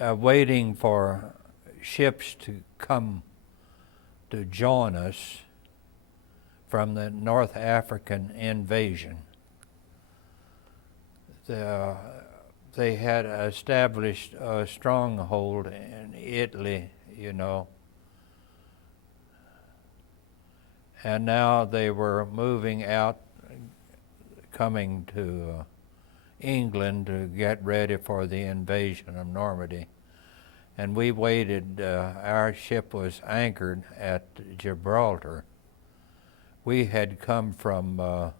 waiting for ships to come to join us from the North African invasion. They had established a stronghold in Italy, and now they were moving out, coming to England to get ready for the invasion of Normandy. And we waited, our ship was anchored at Gibraltar. We had come from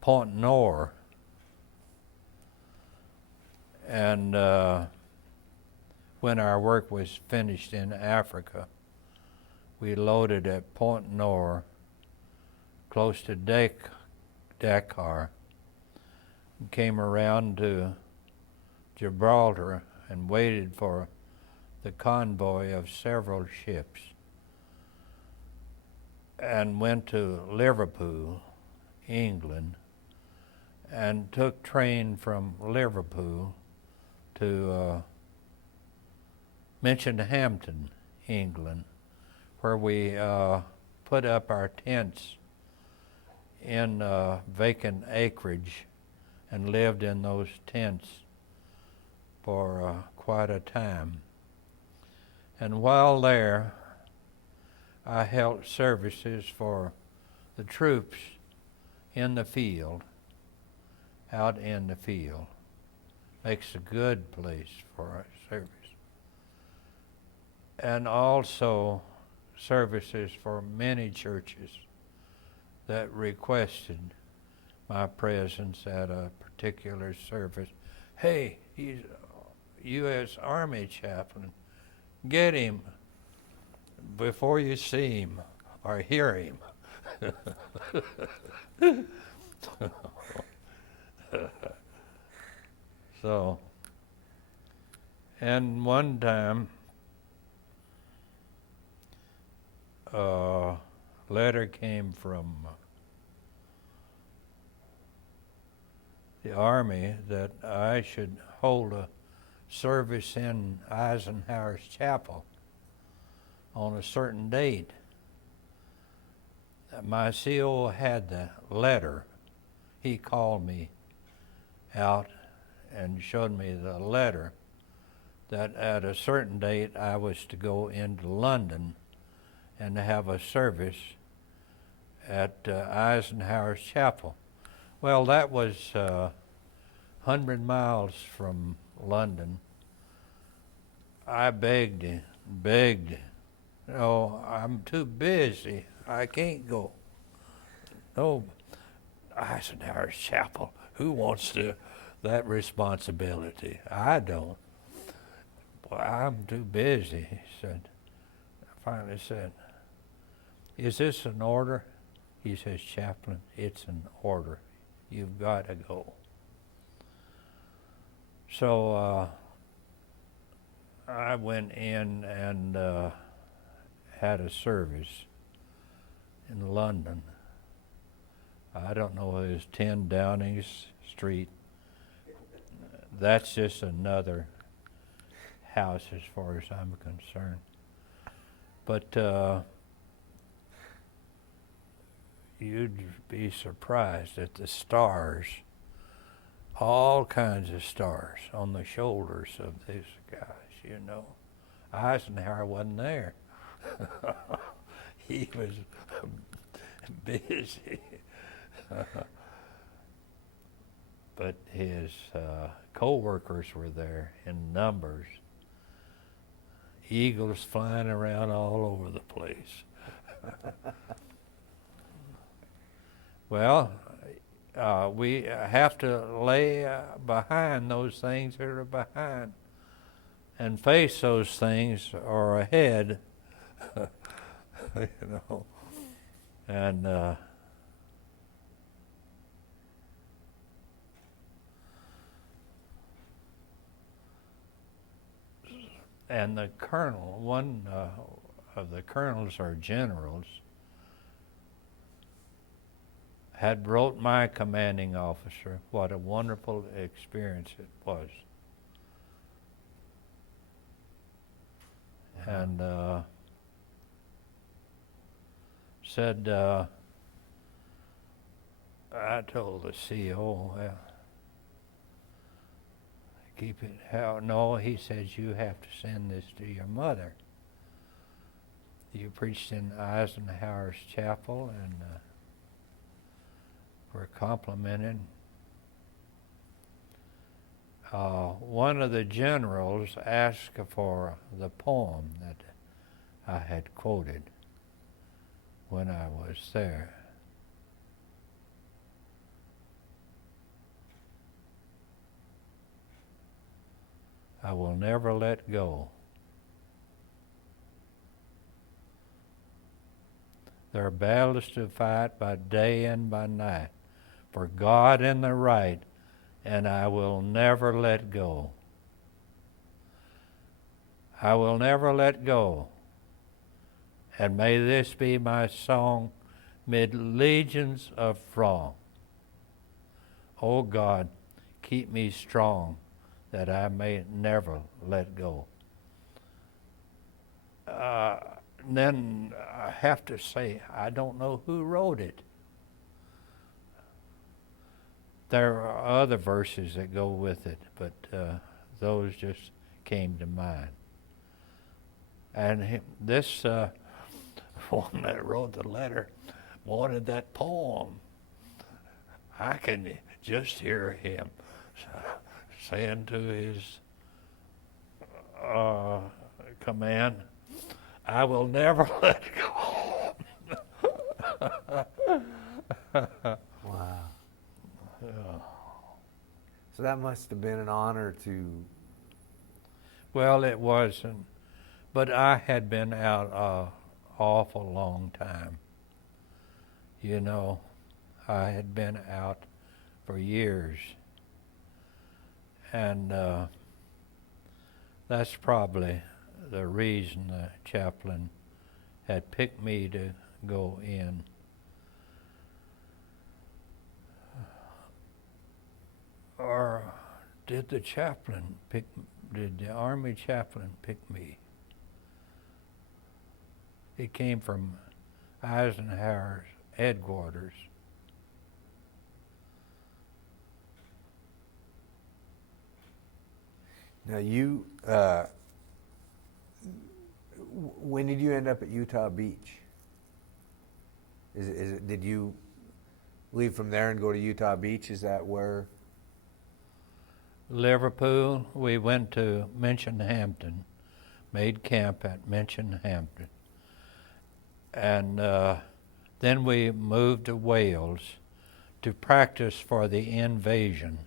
Poignant, and when our work was finished in Africa, we loaded at Poignant, close to Dakar, and came around to Gibraltar and waited for the convoy of several ships, and went to Liverpool, England, and took train from Liverpool to Hampton, England, where we put up our tents in vacant acreage and lived in those tents for quite a time. And while there, I held services for the troops in the field, out in the field. Makes a good place for our service. And also services for many churches that requested my presence at a particular service. Hey, he's a U.S. Army chaplain. Get him before you see him or hear him. So, and one time, a letter came from the Army that I should hold a service in Eisenhower's chapel on a certain date. My CO had the letter. He called me out and showed me the letter that at a certain date I was to go into London and to have a service at Eisenhower's chapel. Well, that was 100 miles from London. I begged, oh, I'm too busy. I can't go. Oh, Eisenhower's chapel. Who wants that responsibility? I don't. Well, I'm too busy, he said. I finally said, is this an order? He says, Chaplain, it's an order. You've got to go. So I went in and had a service in London. I don't know whether it's 10 Downing Street. That's just another house as far as I'm concerned. But you'd be surprised at the stars, all kinds of stars on the shoulders of these guys, you know. Eisenhower wasn't there. He was busy. But his co-workers were there in numbers. Eagles flying around all over the place. Well, we have to lay behind those things that are behind and face those things or ahead, you know. And the colonel, one of the colonels or generals, had wrote my commanding officer what a wonderful experience it was. And said, I told the CO, well, keep it how? No, he says, you have to send this to your mother. You preached in Eisenhower's chapel and were complimented. One of the generals asked for the poem that I had quoted when I was there. I will never let go. There are battles to fight by day and by night, for God and the right, and I will never let go. I will never let go. And may this be my song mid legions of wrong. O God, keep me strong, that I may never let go. Then I have to say, I don't know who wrote it. There are other verses that go with it, but those just came to mind. And this one that wrote the letter wanted that poem. I can just hear him saying to his command, "I will never let go." Wow. Yeah. So that must have been an honor to. Well, it wasn't, but I had been out an awful long time. You know, I had been out for years, and that's probably the reason the chaplain had picked me to go in. Or did the Army chaplain pick me? It came from Eisenhower's headquarters. Now you, when did you end up at Utah Beach? Is it, did you leave from there and go to Utah Beach? Is that where? Liverpool, we went to Minchinhampton, made camp at Minchinhampton. And then we moved to Wales to practice for the invasion.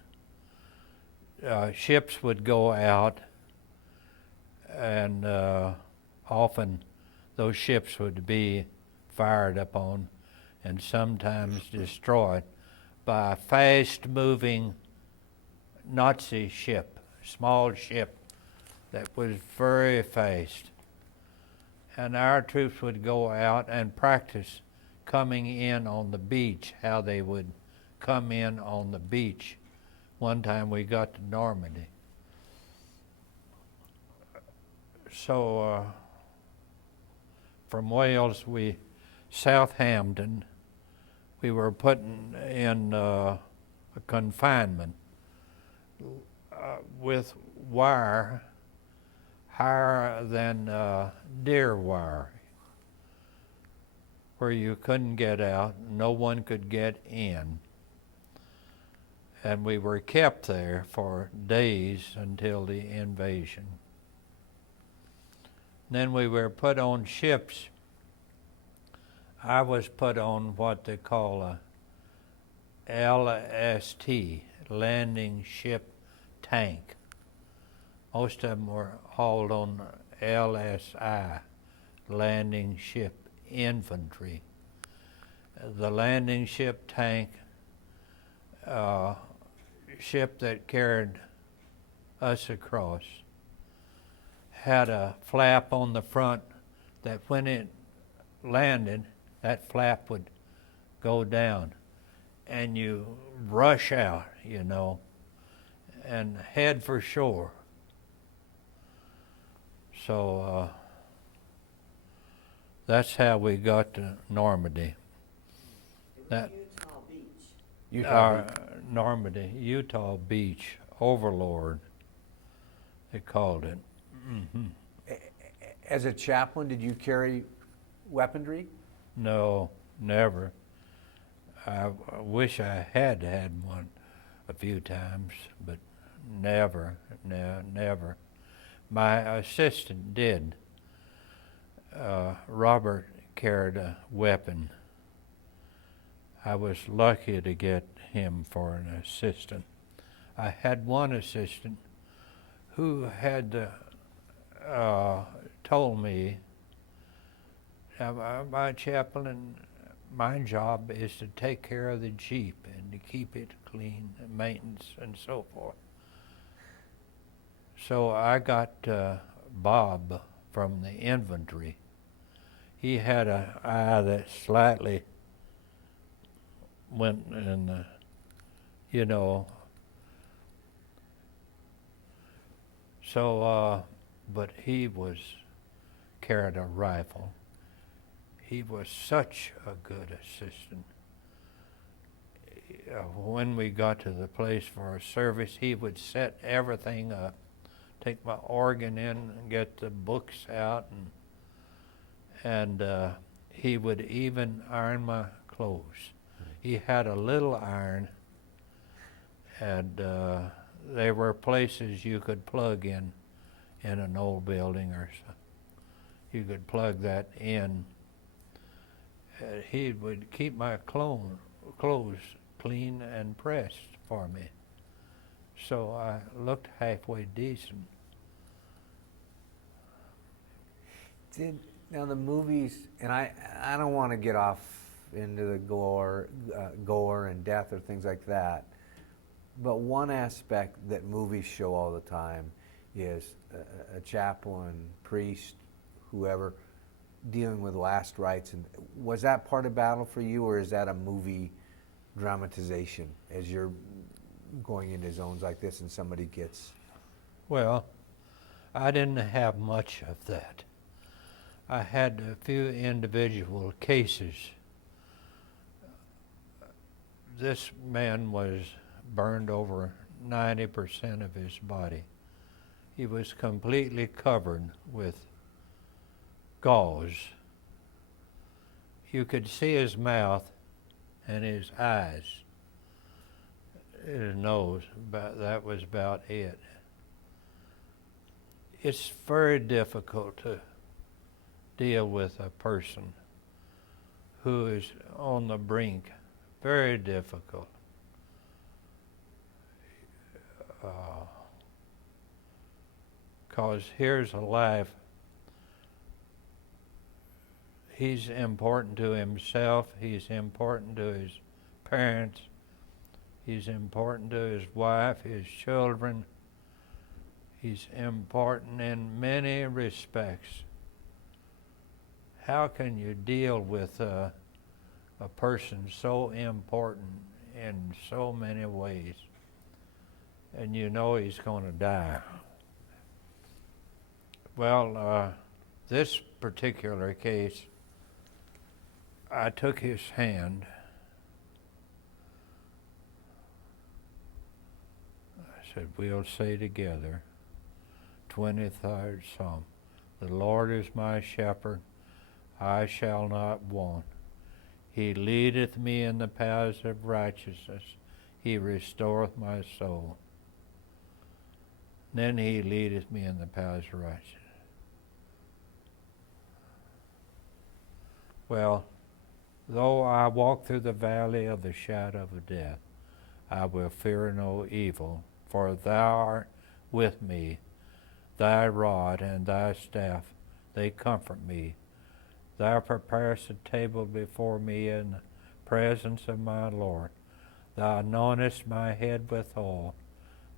Ships would go out, and often those ships would be fired upon and sometimes destroyed by a fast-moving Nazi ship, small ship that was very fast. And our troops would go out and practice coming in on the beach, how they would come in on the beach. One time we got to Normandy. So from Wales, Southampton, we were put in a confinement with wire higher than deer wire, where you couldn't get out, no one could get in. And we were kept there for days until the invasion. Then we were put on ships. I was put on what they call a LST, landing ship tank. Most of them were hauled on LSI, landing ship infantry. The landing ship tank, ship that carried us across, had a flap on the front that when it landed, that flap would go down and you rush out, you know, and head for shore. So that's how we got to Normandy. That Utah Beach. Utah Beach. Normandy, Utah Beach, Overlord, they called it. Mm-hmm. As a chaplain, did you carry weaponry? No, never. I wish I had one a few times, but never, never. My assistant did. Robert carried a weapon. I was lucky to get him for an assistant. I had one assistant who had told me, my chaplain, my job is to take care of the Jeep and to keep it clean, and maintenance and so forth. So I got Bob from the infantry. He had an eye that slightly went in the, you know. So, but he carried a rifle. He was such a good assistant. When we got to the place for service, he would set everything up take my organ in and get the books out, and he would even iron my clothes. He had a little iron, and there were places you could plug in an old building or so. You could plug that in. He would keep my clothes clean and pressed for me, so I looked halfway decent. Now the movies, and I don't want to get off into the gore and death or things like that, but one aspect that movies show all the time is a chaplain, priest, whoever, dealing with last rites. And was that part of battle for you, or is that a movie dramatization as you're going into zones like this and somebody gets? Well, I didn't have much of that. I had a few individual cases. This man was burned over 90% of his body. He was completely covered with gauze. You could see his mouth and his eyes, his nose, but that was about it. It's very difficult to deal with a person who is on the brink. Very difficult. Because here's a life. He's important to himself. He's important to his parents. He's important to his wife, his children. He's important in many respects. How can you deal with a person so important in so many ways, and you know he's going to die? Well, this particular case, I took his hand. I said, we'll say together, 23rd Psalm, the Lord is my shepherd, I shall not want. He leadeth me in the paths of righteousness. He restoreth my soul. Then he leadeth me in the paths of righteousness. Well, though I walk through the valley of the shadow of death, I will fear no evil, for thou art with me. Thy rod and thy staff, they comfort me. Thou preparest a table before me in the presence of my Lord. Thou anointest my head with oil.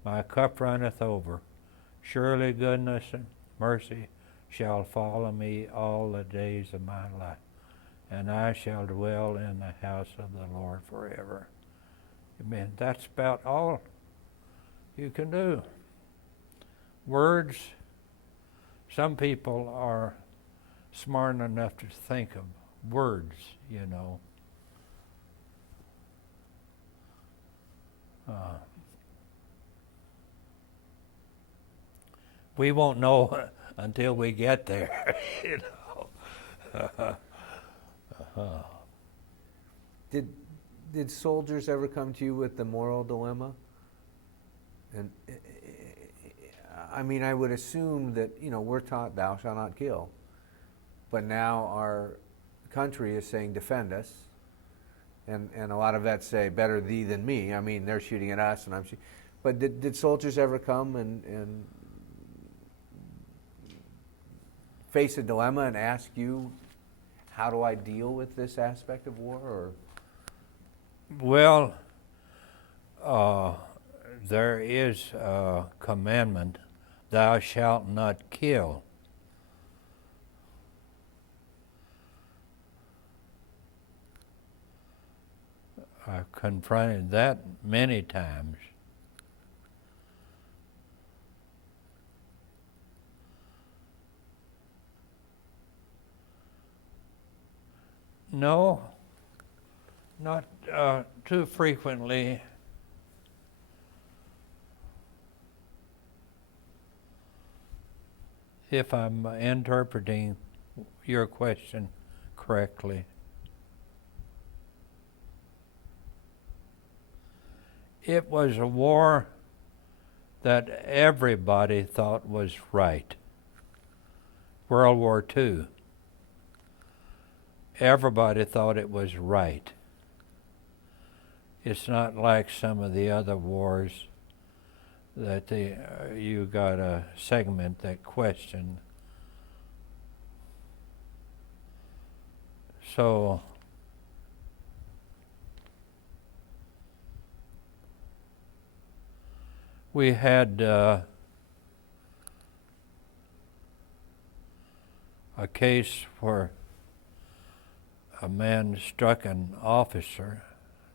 My cup runneth over. Surely goodness and mercy shall follow me all the days of my life, and I shall dwell in the house of the Lord forever. Amen. That's about all you can do. Words, some people are smart enough to think of words, you know. We won't know until we get there, you know. Did soldiers ever come to you with the moral dilemma? And I mean, I would assume that, you know, we're taught thou shalt not kill, but now our country is saying defend us, and a lot of that say better thee than me. I mean, they're shooting at us, and I'm shooting. But did soldiers ever come and face a dilemma and ask you, how do I deal with this aspect of war? Or well, there is a commandment, thou shalt not kill. I've confronted that many times. No, not too frequently. if I'm interpreting your question correctly, it was a war that everybody thought was right. World War II. Everybody thought it was right. It's not like some of the other wars that you got a segment that questioned. So we had a case where a man struck an officer,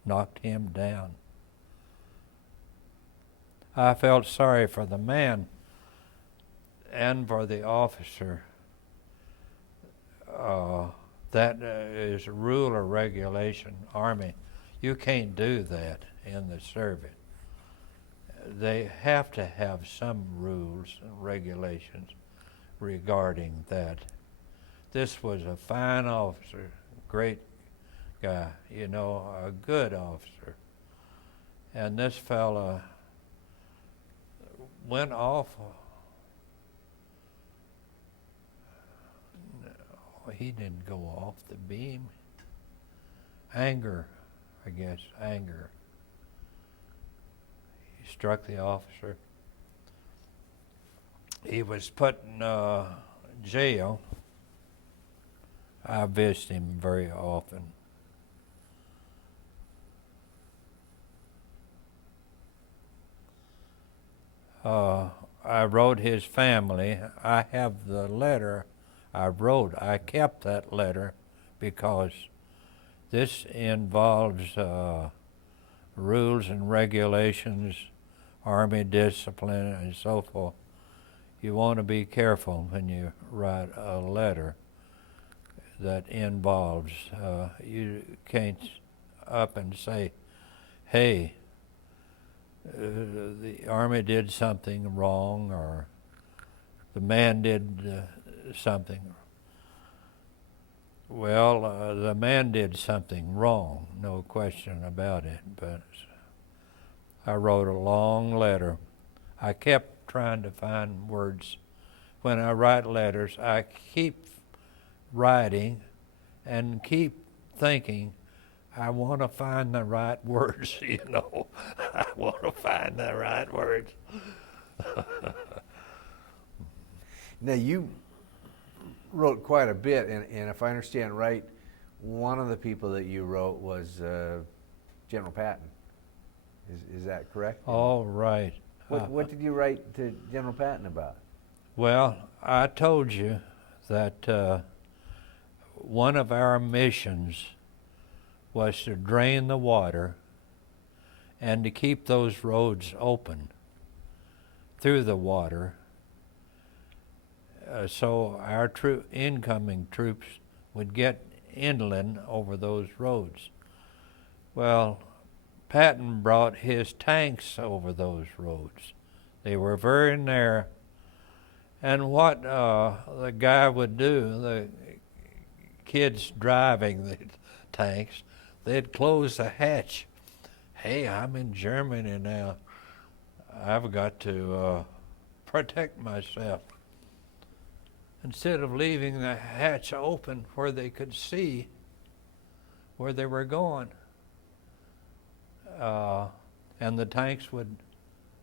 knocked him down. I felt sorry for the man and for the officer. That is a rule or regulation, Army. You can't do that in the service. They have to have some rules and regulations regarding that. This was a fine officer, great guy, you know, a good officer. And this fella went off. No, he didn't go off the beam. Anger, I guess, anger. He struck the officer. He was put in jail. I visit him very often. I wrote his family. I have the letter I wrote. I kept that letter because this involves rules and regulations, Army discipline, and so forth. You want to be careful when you write a letter that involves, you can't up and say, hey, the Army did something wrong, or the man did something. Well, the man did something wrong, no question about it, but I wrote a long letter. I kept trying to find words. When I write letters, I keep writing and keep thinking, I want to find the right words, you know. I want to find the right words. Now, you wrote quite a bit, and if I understand right, one of the people that you wrote was General Patton. Is that correct? All right. What did you write to General Patton about? Well, I told you that one of our missions was to drain the water and to keep those roads open through the water so our incoming troops would get inland over those roads. Well, Patton brought his tanks over those roads. They were very narrow. And what the guy would do, the kids driving the tanks, they'd close the hatch. Hey, I'm in Germany now. I've got to protect myself. Instead of leaving the hatch open where they could see where they were going. And the tanks would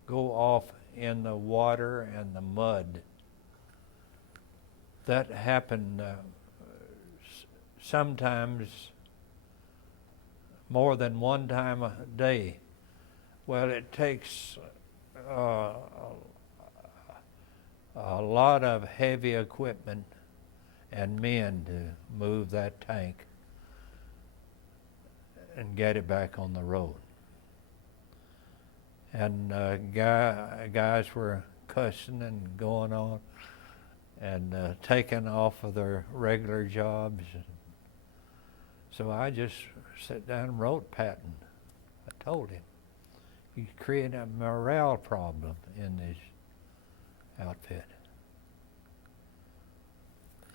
go off in the water and the mud. That happened sometimes more than one time a day. Well, it takes a lot of heavy equipment and men to move that tank and get it back on the road. And guys were cussing and going on and taking off of their regular jobs. So I just sat down and wrote Patton. I told him, you create a morale problem in this outfit.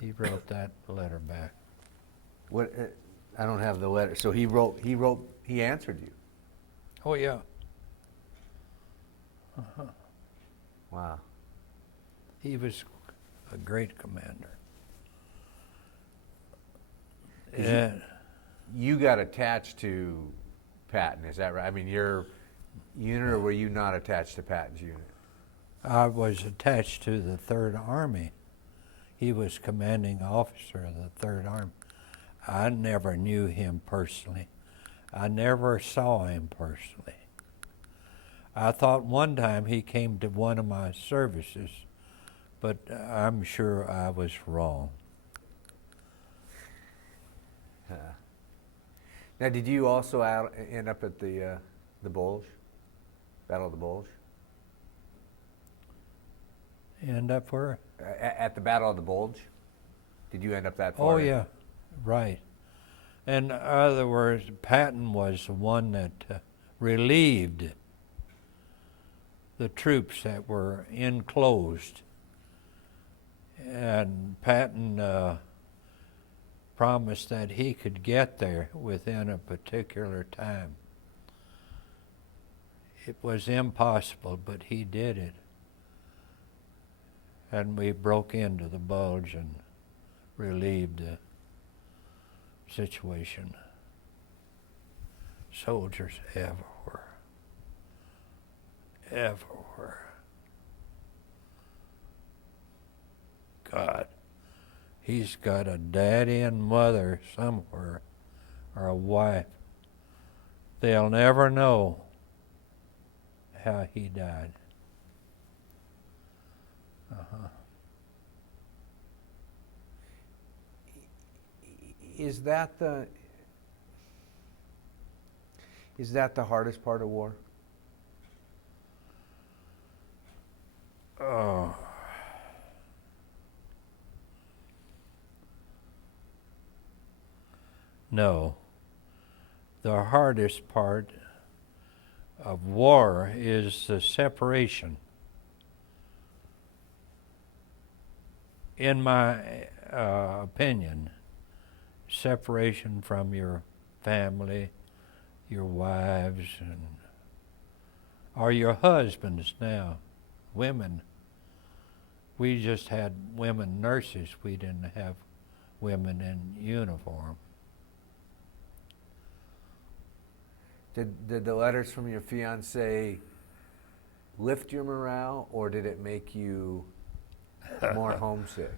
He wrote that letter back. What? I don't have the letter. So he answered you. Oh, yeah. Wow. He was a great commander. Is And You got attached to Patton, is that right? I mean, your unit, or were you not attached to Patton's unit? I was attached to the 3rd Army. He was commanding officer of the 3rd Army. I never knew him personally. I never saw him personally. I thought one time he came to one of my services, but I'm sure I was wrong. Now, did you also end up at the Bulge, Battle of the Bulge? End up where? At the Battle of the Bulge? Did you end up that far? Oh, yeah, right. In other words, Patton was the one that relieved the troops that were enclosed. And Patton promised that he could get there within a particular time. It was impossible, but he did it. And we broke into the Bulge and relieved the situation. Soldiers everywhere. Everywhere. God, he's got a daddy and mother somewhere, or a wife. They'll never know how he died. Is that the hardest part of war? Oh. No. The hardest part of war is the separation. In my opinion, separation from your family, your wives, or your husbands now, women. We just had women nurses. We didn't have women in uniform. Did the letters from your fiancée lift your morale, or did it make you more homesick?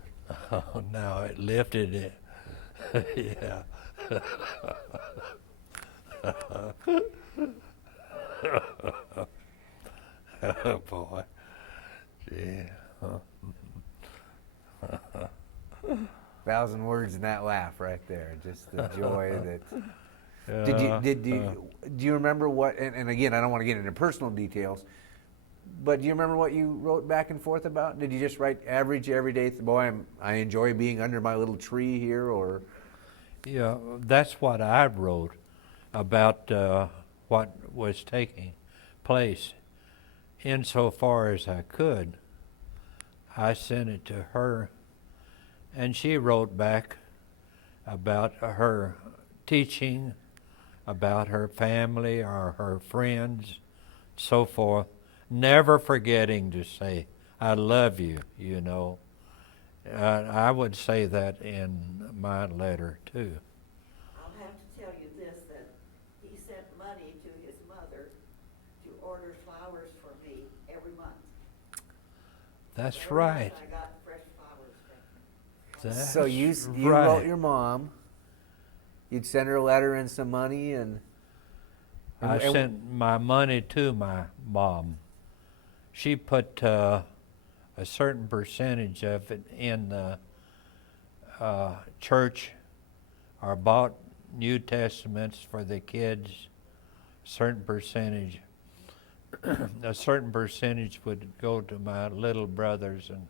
Oh, no, it lifted it. Yeah. Oh, boy. Yeah. 1,000 words in that laugh right there. Just the joy that. Do you remember what? And again, I don't want to get into personal details, but do you remember what you wrote back and forth about? Did you just write average everyday? Boy, I enjoy being under my little tree here, or? Yeah, that's what I wrote about what was taking place. Insofar as I could, I sent it to her, and she wrote back about her teaching, about her family or her friends, so forth, never forgetting to say, I love you, you know. I would say that in my letter, too. I'll have to tell you this, that he sent money to his mother to order flowers for me every month. That's Every right. month I got fresh flowers from him. That's So you right. wrote your mom. You'd send her a letter and some money, and I sent my money to my mom. She put a certain percentage of it in the church, or bought New Testaments for the kids. Certain percentage, a certain percentage would go to my little brothers and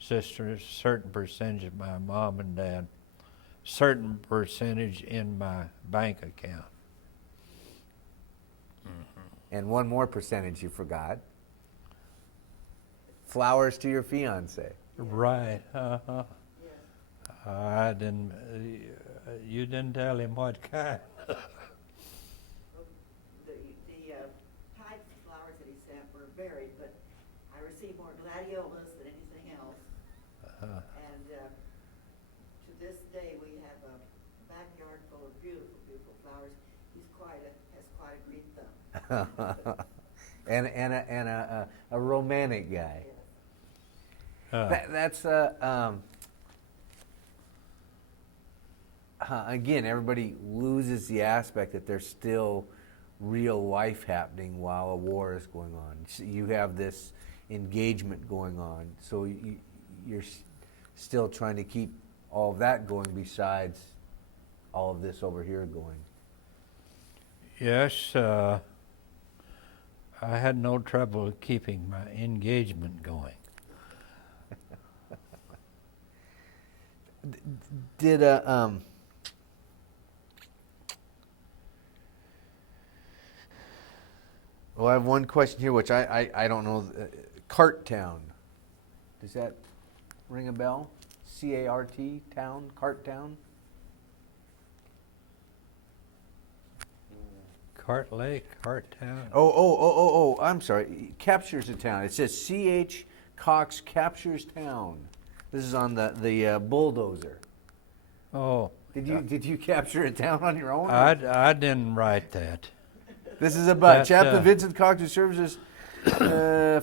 sisters. Certain percentage of my mom and dad. Certain percentage in my bank account. and one more percentage you forgot. Flowers to your fiance. Right. Uh-huh. Yes. I didn't. You didn't tell him what kind. The tide flowers that he sent were buried, but I received more gladiolas than anything else. And to this day, we have a backyard full of beautiful, beautiful flowers. Has quite a green thumb. and a romantic guy. Yes. That's again, everybody loses the aspect that there's still real life happening while a war is going on. So you have this engagement going on, so you're still trying to keep all of that going besides all of this over here going. Yes, I had no trouble keeping my engagement going. Did well, I have one question here, which I don't know. Cart Town. Does that ring a bell? C-A-R-T, town, Cart Town? Cart Lake, Cart Town. Oh, I'm sorry. Captures a town. It says C.H. Cox captures town. This is on the bulldozer. Oh. Did you capture a town on your own? I didn't write that. This is about That, Chaplain Vincent Cox, who serves as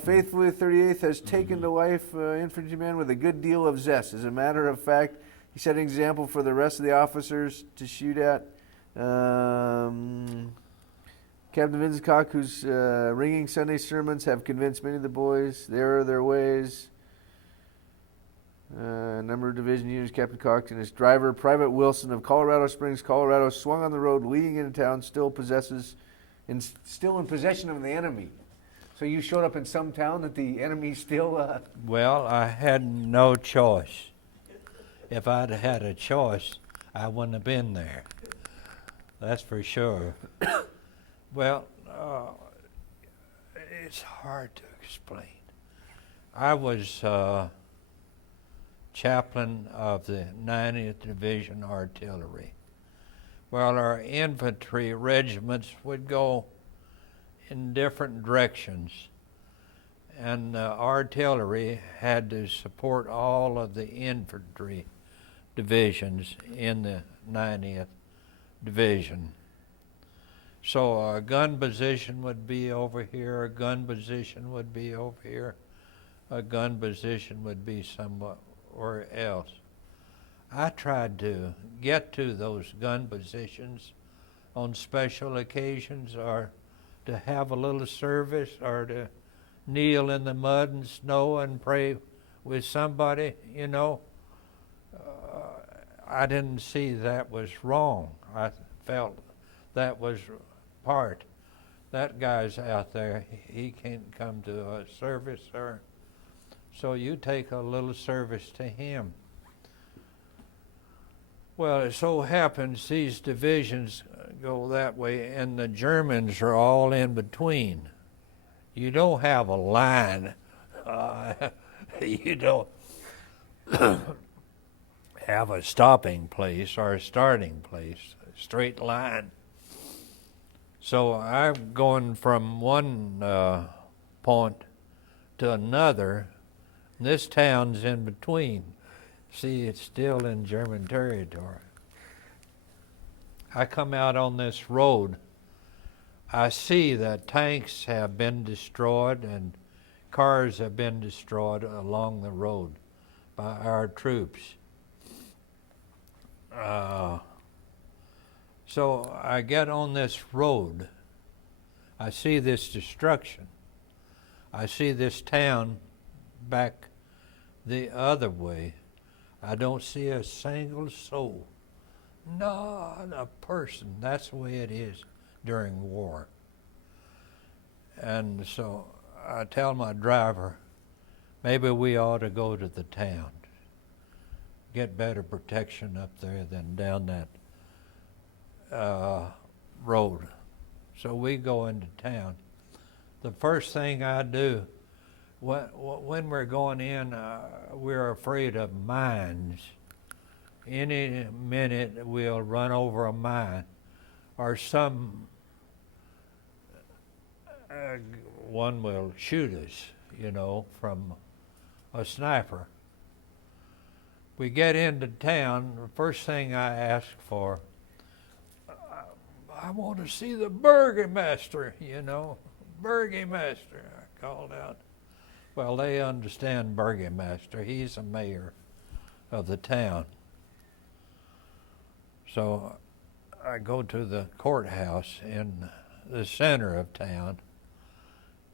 faithfully 38th, has taken to life infantryman with a good deal of zest. As a matter of fact, he set an example for the rest of the officers to shoot at. Captain Vincent Cox, whose ringing Sunday sermons have convinced many of the boys there are their ways. Number of division units, Captain Cox and his driver, Private Wilson of Colorado Springs, Colorado, swung on the road leading into town, still in possession of the enemy. So you showed up in some town that the enemy still... Well, I had no choice. If I'd had a choice, I wouldn't have been there. That's for sure. Well, it's hard to explain. I was chaplain of the 90th Division Artillery. Well, our infantry regiments would go in different directions, and the artillery had to support all of the infantry divisions in the 90th Division. So a gun position would be over here, a gun position would be over here, a gun position would be somewhere else. I tried to get to those gun positions on special occasions, or to have a little service, or to kneel in the mud and snow and pray with somebody, you know. I didn't see that was wrong. I felt that was part. That guy's out there, he can't come to a service, or so you take a little service to him. Well, it so happens these divisions go that way, and the Germans are all in between. You don't have a line. You don't have a stopping place or a starting place, a straight line. So I'm going from one point to another. This town's in between. See, it's still in German territory. I come out on this road. I see that tanks have been destroyed and cars have been destroyed along the road by our troops. So I get on this road. I see this destruction. I see this town back the other way. I don't see a single soul, not a person. That's the way it is during war. And so I tell my driver, maybe we ought to go to the town, get better protection up there than down that road. So we go into town. The first thing I do, when we're going in, we're afraid of mines. any minute we'll run over a mine or some one will shoot us, you know, from a sniper. We get into town, the first thing I ask for, I want to see the burgomaster, you know, burgomaster, I called out. Well, they understand burgomaster. He's the mayor of the town. So I go to the courthouse in the center of town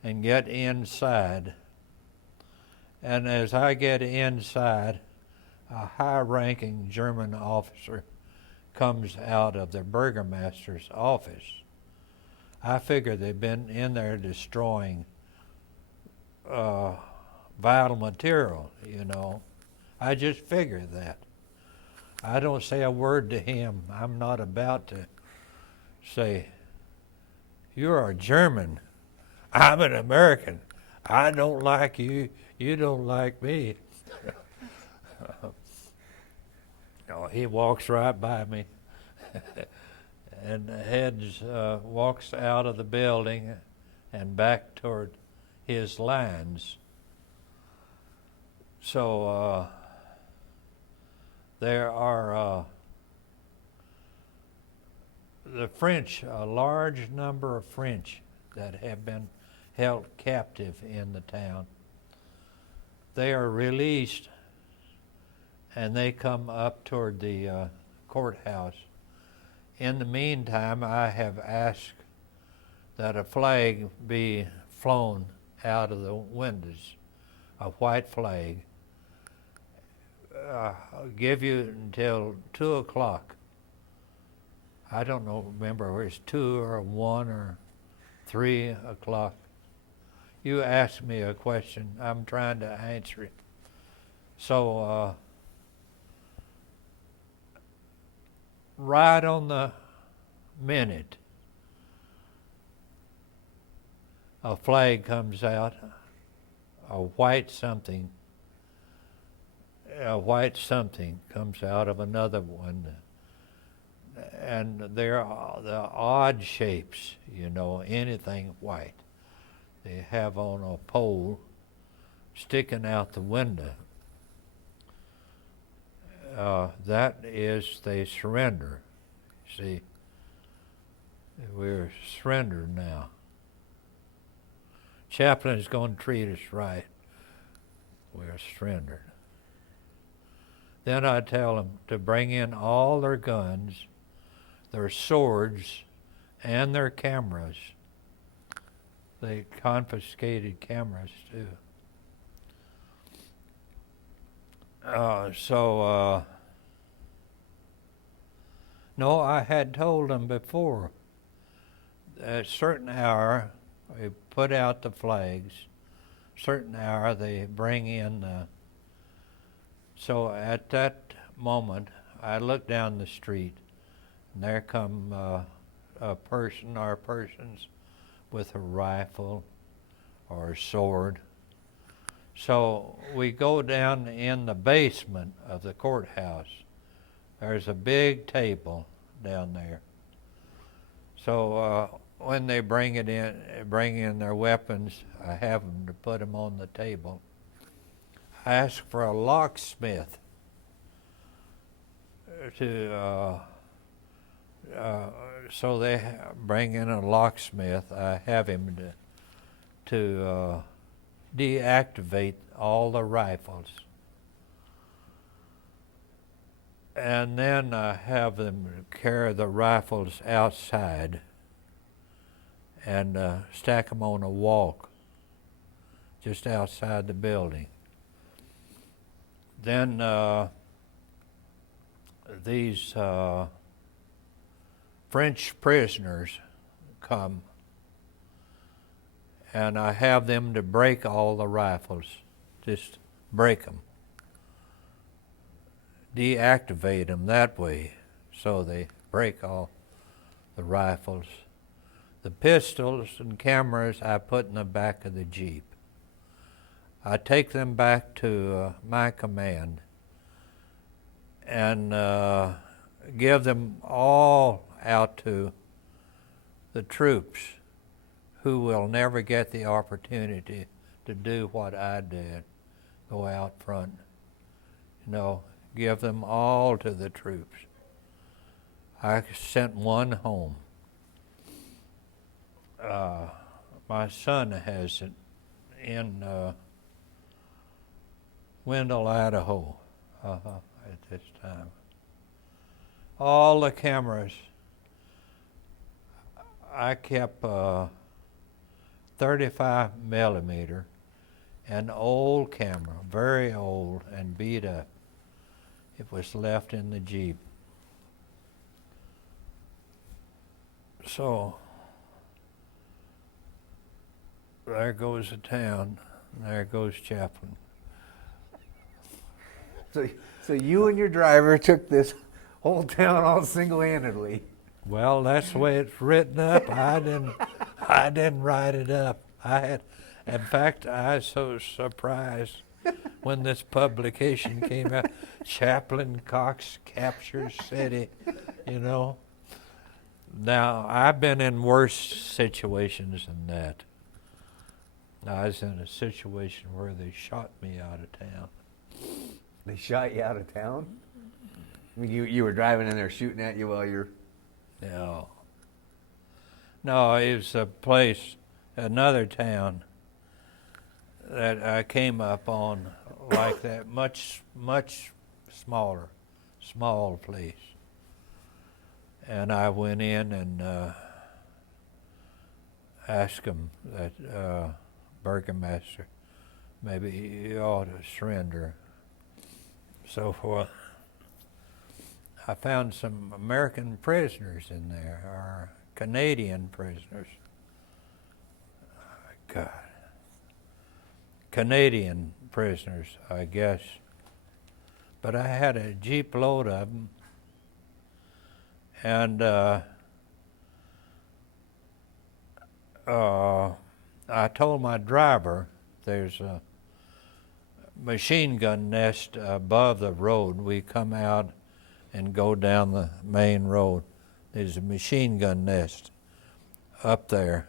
and get inside. And as I get inside, a high-ranking German officer comes out of the burgomaster's office. I figure they've been in there destroying vital material, you know. I just figured that. I don't say a word to him. I'm not about to say, "You're a German. I'm an American. I don't like you. You don't like me." No, he walks right by me and walks out of the building and back toward his lines. So there are the French, a large number of French that have been held captive in the town. They are released and they come up toward the courthouse. In the meantime, I have asked that a flag be flown out of the windows, a white flag. I'll give you until 2 o'clock. I don't know, remember if it's 2 or 1 or 3 o'clock. You asked me a question, I'm trying to answer it. So, right on the minute, a flag comes out, a white something comes out of another one. And they're the odd shapes, you know, anything white. They have on a pole sticking out the window. That is they surrender. See, we're surrendered now. Chaplain is going to treat us right. We're surrendered. Then I tell them to bring in all their guns, their swords, and their cameras. They confiscated cameras too. No, I had told them before, at a certain hour, we put out the flags, certain hour they bring in the, so at that moment, I look down the street, and there come a person or persons with a rifle or a sword. So we go down in the basement of the courthouse. There's a big table down there. So when they bring in their weapons, I have them to put them on the table. I ask for a locksmith so they bring in a locksmith. I have him to deactivate all the rifles. And then I have them carry the rifles outside and stack them on a walk just outside the building. Then these French prisoners come, and I have them to break all the rifles, just break them, deactivate them that way, so they break all the rifles. The pistols and cameras I put in the back of the Jeep. I take them back to my command, and give them all out to the troops who will never get the opportunity to do what I did, go out front. You know, give them all to the troops. I sent one home. My son has it in Wendell, Idaho, at this time. All the cameras, I kept 35 millimeter, an old camera, very old and beat up. It was left in the Jeep. So, there goes the town, and there goes Chaplain. So you and your driver took this whole town all single-handedly. Well, that's the way it's written up. I didn't write it up. In fact, I was so surprised when this publication came out. Chaplain Cox captures city, you know. Now, I've been in worse situations than that. I was in a situation where they shot me out of town. They shot you out of town? I mean, you were driving in there shooting at you while you're... No. No, it was a place, another town that I came up on like that, much small place. And I went in and asked him, that burgomaster, maybe he ought to surrender, so forth. I found some American prisoners in there, or Canadian prisoners. God. Canadian prisoners, I guess. But I had a Jeep load of them, and I told my driver there's a machine gun nest above the road. We come out and go down the main road. There's a machine gun nest up there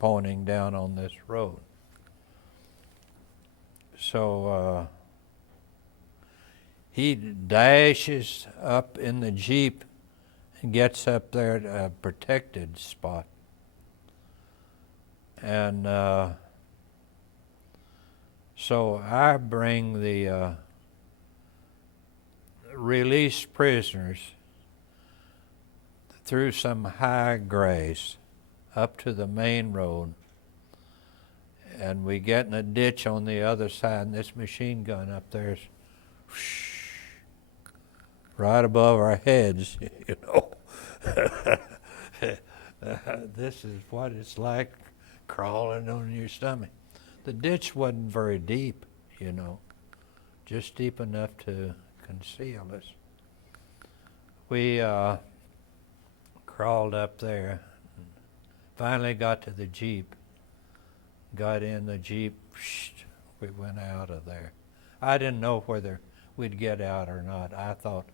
pointing down on this road. So he dashes up in the Jeep and gets up there at a protected spot. And so I bring the released prisoners through some high grass up to the main road, and we get in a ditch on the other side, and this machine gun up there is right above our heads, you know. This is what it's like crawling on your stomach. The ditch wasn't very deep, you know, just deep enough to conceal us. We crawled up there, finally got to the Jeep, got in the Jeep, we went out of there. I didn't know whether we'd get out or not, I thought.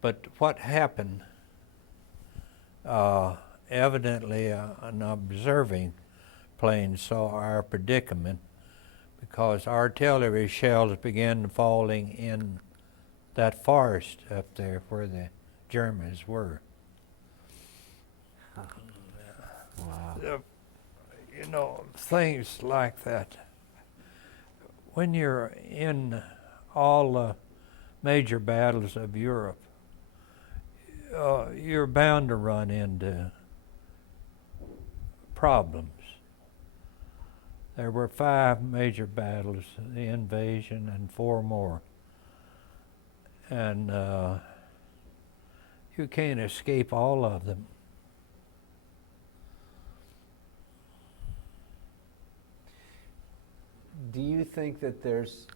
But what happened, evidently an observing plane saw our predicament, because artillery shells began falling in that forest up there where the Germans were. Wow. You know, things like that. When you're in all the major battles of Europe, you're bound to run into problems. There were 5 major battles, the invasion and 4 more. And you can't escape all of them. Do you think that there's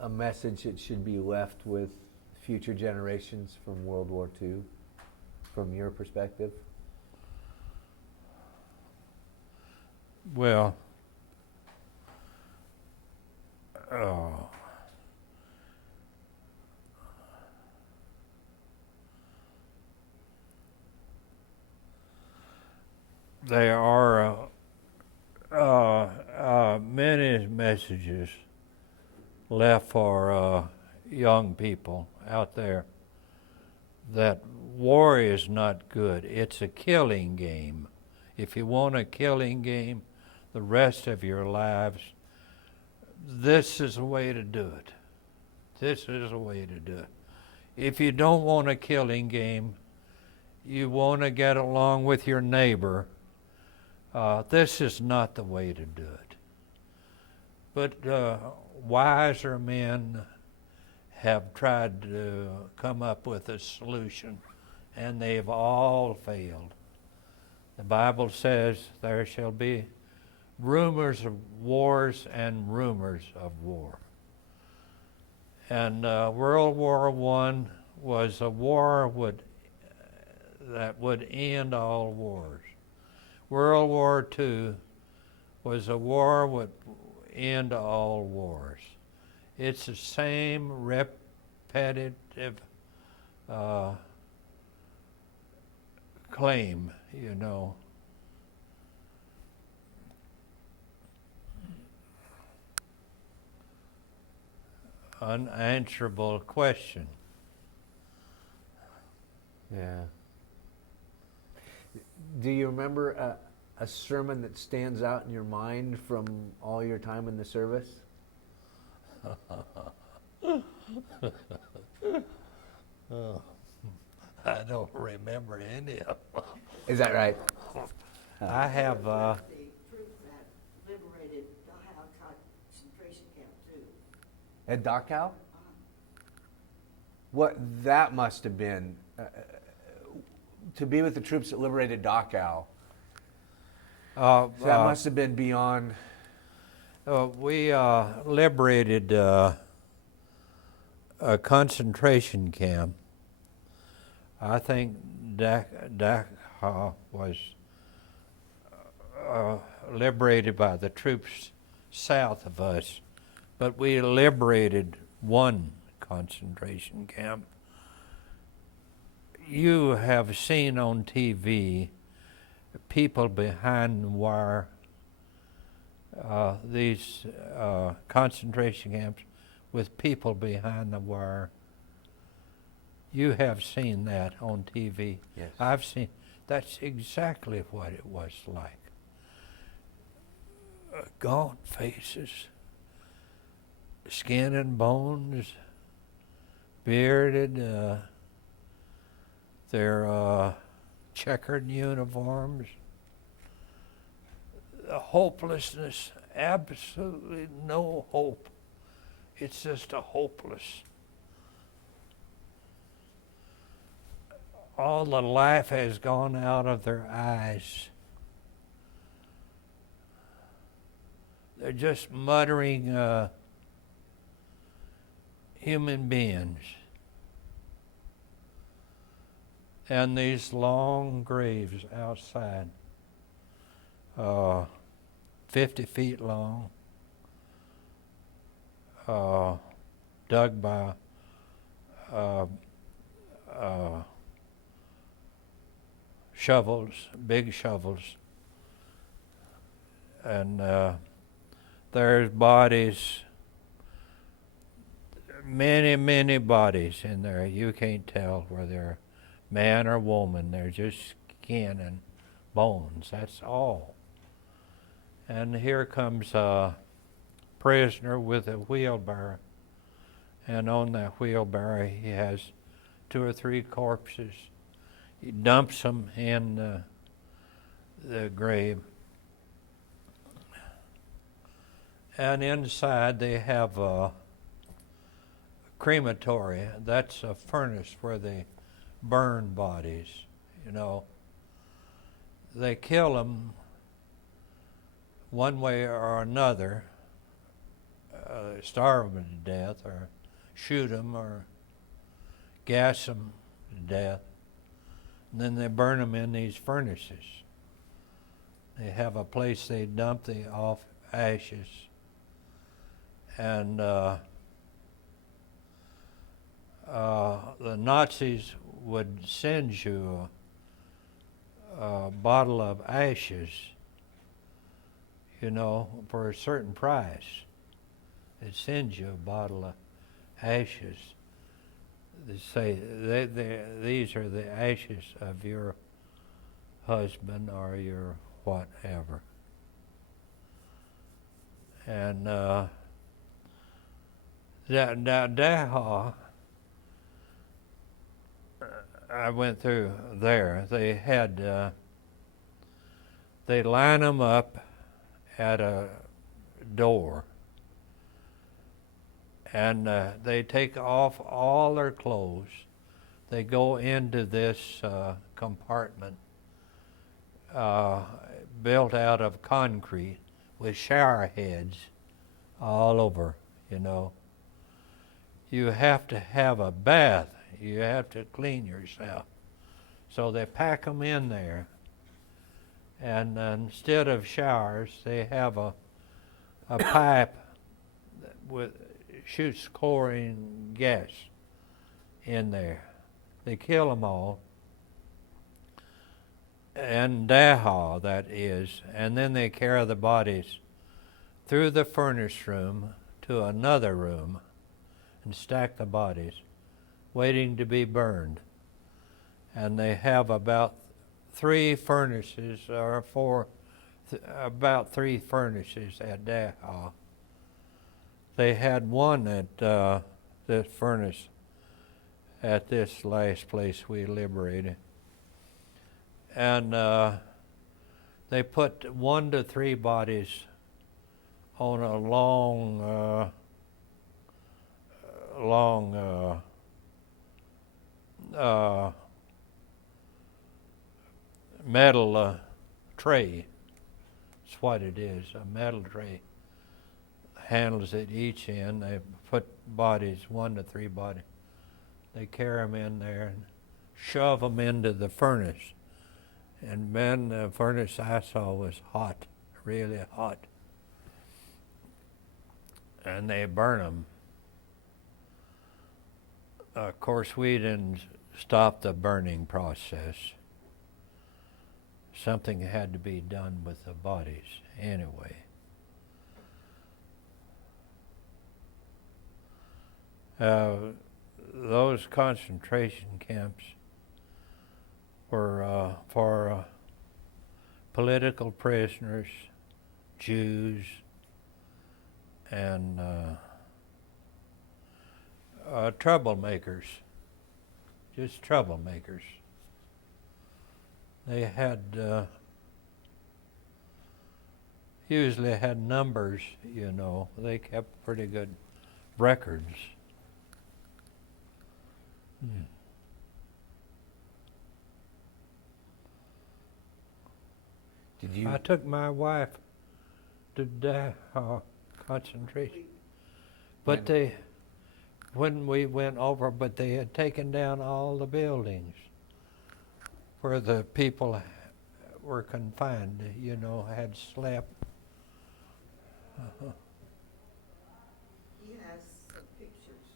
a message that should be left with future generations from World War II, from your perspective? Well, there are many messages left for young people out there that war is not good. It's a killing game. If you want a killing game the rest of your lives, this is the way to do it. This is the way to do it. If you don't want a killing game, you want to get along with your neighbor, this is not the way to do it. But wiser men have tried to come up with a solution, and they've all failed. The Bible says there shall be rumors of wars and rumors of war. And World War I was a war that would end all wars. World War II was a war that would end all wars. It's the same repetitive claim, you know. Unanswerable question. Yeah. Do you remember a sermon that stands out in your mind from all your time in the service? Oh, I don't remember any of them. Is that right? I have. The troops that liberated Dachau concentration camp too. At Dachau? What that must have been, to be with the troops that liberated Dachau. So that must have been beyond. We liberated a concentration camp. I think Dachau was liberated by the troops south of us, but we liberated one concentration camp. You have seen on TV people behind the wire, these concentration camps with people behind the wire. You have seen that on TV. Yes. I've seen. That's exactly what it was like. Gaunt faces, skin and bones, bearded, their checkered uniforms. The hopelessness, absolutely no hope. It's just a hopeless. All the life has gone out of their eyes. They're just muttering human beings. And these long graves outside, 50 feet long, dug by shovels, big shovels. And there's bodies, many bodies in there. You can't tell whether they're man or woman. They're just skin and bones, that's all. And here comes a prisoner with a wheelbarrow, and on that wheelbarrow he has 2 or 3 corpses. He dumps them in the grave. And inside they have a crematory. That's a furnace where they burn bodies, you know. They kill them one way or another, starve them to death, or shoot them, or gas them to death. And then they burn them in these furnaces. They have a place they dump the off ashes. And the Nazis would send you bottle of ashes, you know, for a certain price. It sends you a bottle of ashes. They say these are the ashes of your husband or your whatever. And Daha, I went through there. They had, they line them up at a door, and they take off all their clothes. They go into this compartment built out of concrete with shower heads all over, you know. You have to have a bath. You have to clean yourself. So they pack them in there. And instead of showers, they have a pipe that shoots chlorine gas in there. They kill them all. And Daha, that is. And then they carry the bodies through the furnace room to another room and stack the bodies, waiting to be burned. And they have about 3 furnaces, or about 3 furnaces at Daha. They had one at this furnace at this last place we liberated. And they put 1 to 3 bodies on a long metal tray. That's what it is, a metal tray. Handles at each end. They put bodies, 1 to 3 bodies. They carry them in there and shove them into the furnace. And man, the furnace I saw was hot, really hot. And they burn them. Of course, we didn't stop the burning process. Something had to be done with the bodies anyway. Those concentration camps were for political prisoners, Jews, and troublemakers, just troublemakers. They had usually had numbers, you know. They kept pretty good records. Did you? I took my wife to concentration, but when we went over, but they had taken down all the buildings where the people were confined, you know, had slept. He has some pictures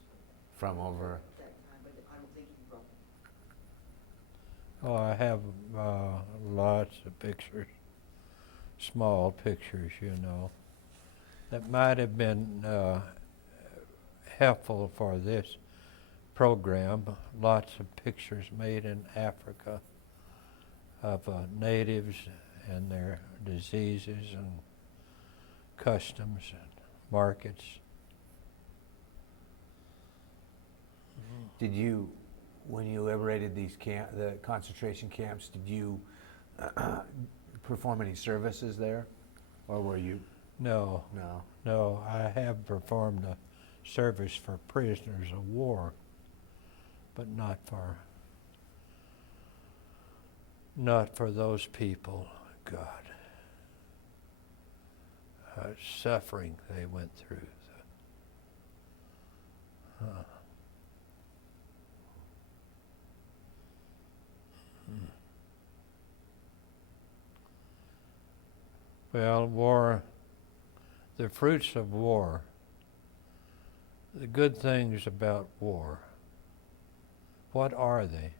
From over. at that time, but I don't think he brought them. Oh, I have lots of pictures, small pictures, you know, that might have been helpful for this program. Lots of pictures made in Africa of natives and their diseases and customs and markets. Did you, when you liberated these the concentration camps, did you perform any services there, or were you? No, I have performed a service for prisoners of war, but not for those people. God, suffering they went through. Well, war, the fruits of war, the good things about war, what are they?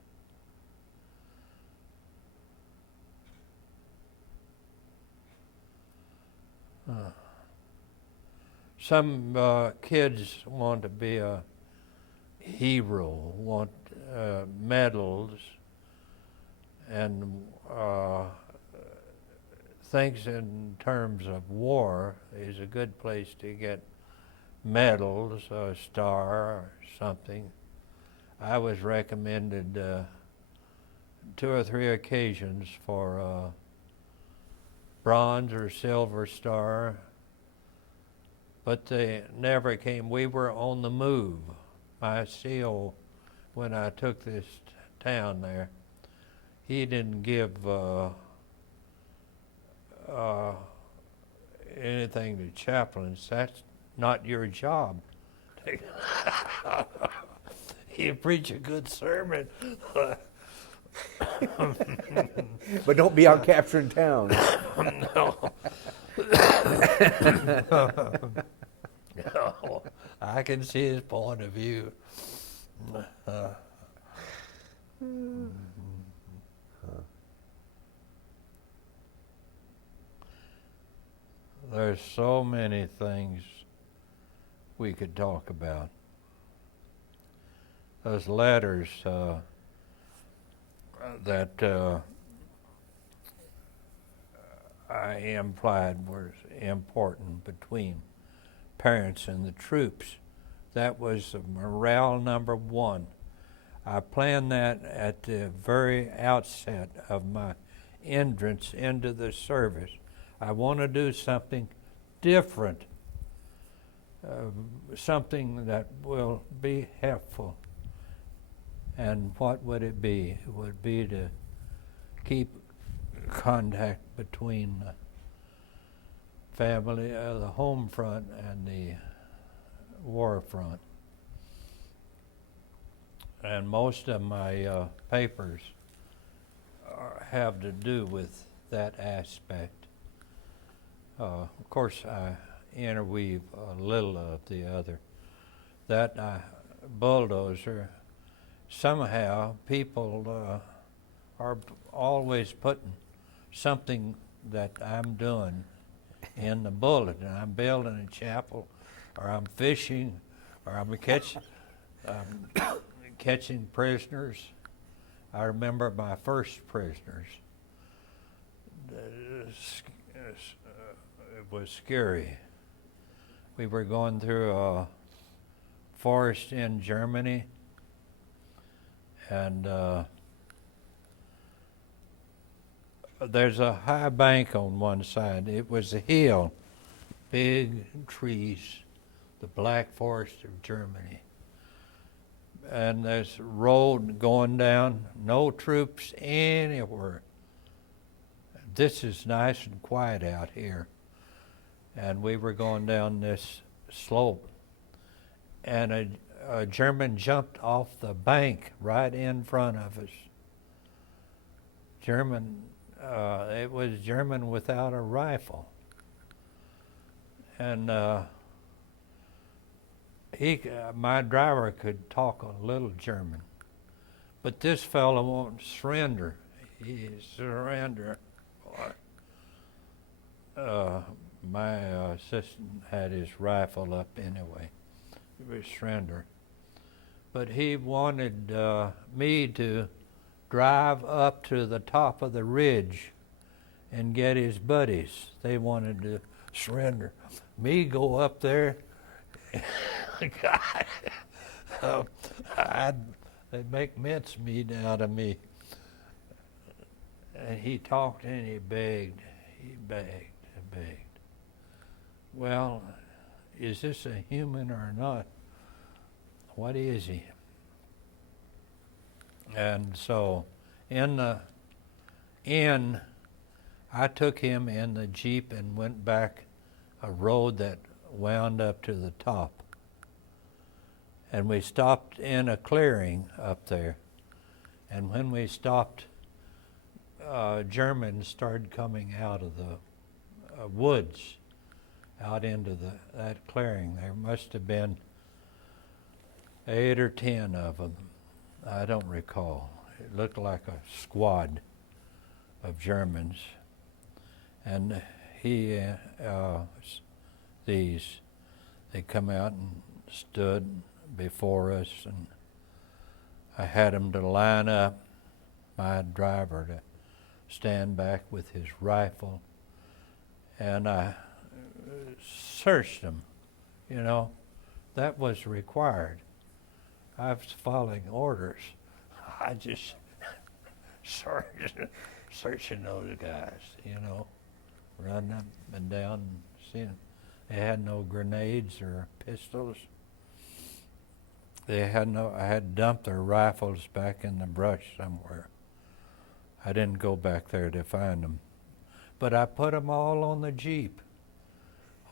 Some kids want to be a hero, want medals, and thinks in terms of war is a good place to get medals, a star or something. I was recommended 2 or 3 occasions for bronze or silver star, but they never came. We were on the move. My CO, when I took this town there, he didn't give anything to chaplains. That's not your job. You preach a good sermon. But don't be out capturing towns. No. No. I can see his point of view. There's so many things we could talk about. Those letters that I implied were important between parents and the troops. That was morale number 1. I planned that at the very outset of my entrance into the service. I want to do something different, something that will be helpful. And what would it be? It would be to keep contact between the family, the home front and the war front. And most of my papers have to do with that aspect. Of course, I interweave a little of the other. That bulldozer, somehow people are always putting something that I'm doing in the bulletin. I'm building a chapel, or I'm fishing, or I'm catching prisoners. I remember my first prisoners. It was scary. We were going through a forest in Germany, and there's a high bank on one side. It was a hill, big trees, the Black Forest of Germany. And there's a road going down, no troops anywhere. This is nice and quiet out here. And we were going down this slope, and a German jumped off the bank right in front of us. It was German without a rifle. And my driver could talk a little German, but this fellow won't surrender. He surrender. My assistant had his rifle up anyway. He was surrender. But he wanted me to drive up to the top of the ridge and get his buddies. They wanted to surrender. Me go up there. God, they'd make mincemeat out of me. And he talked and he begged and begged. Well, is this a human or not? What is he? And so in the inn, I took him in the Jeep and went back a road that wound up to the top. And we stopped in a clearing up there. And when we stopped, Germans started coming out of the woods out into that clearing. There must have been 8 or 10 of them. I don't recall. It looked like a squad of Germans. And they come out and stood before us, and I had them to line up, my driver to stand back with his rifle, and I searched them. You know, that was required. I was following orders. I just searching those guys, you know, running up and down and seeing. They had no grenades or pistols. I had dumped their rifles back in the brush somewhere. I didn't go back there to find them. But I put them all on the Jeep.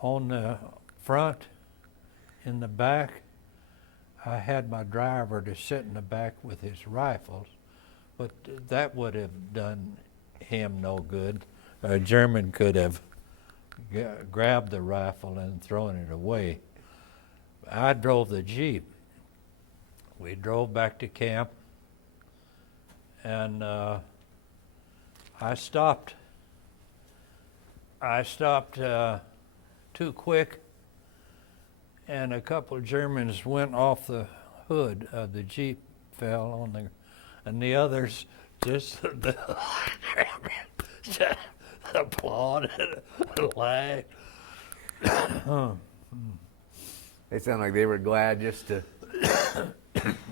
On the front, in the back, I had my driver to sit in the back with his rifles, but that would have done him no good. A German could have grabbed the rifle and thrown it away. I drove the Jeep. We drove back to camp, and I stopped too quick, and a couple of Germans went off the hood of the Jeep, fell on the, and the others just applauded and laughed. They sound like they were glad just to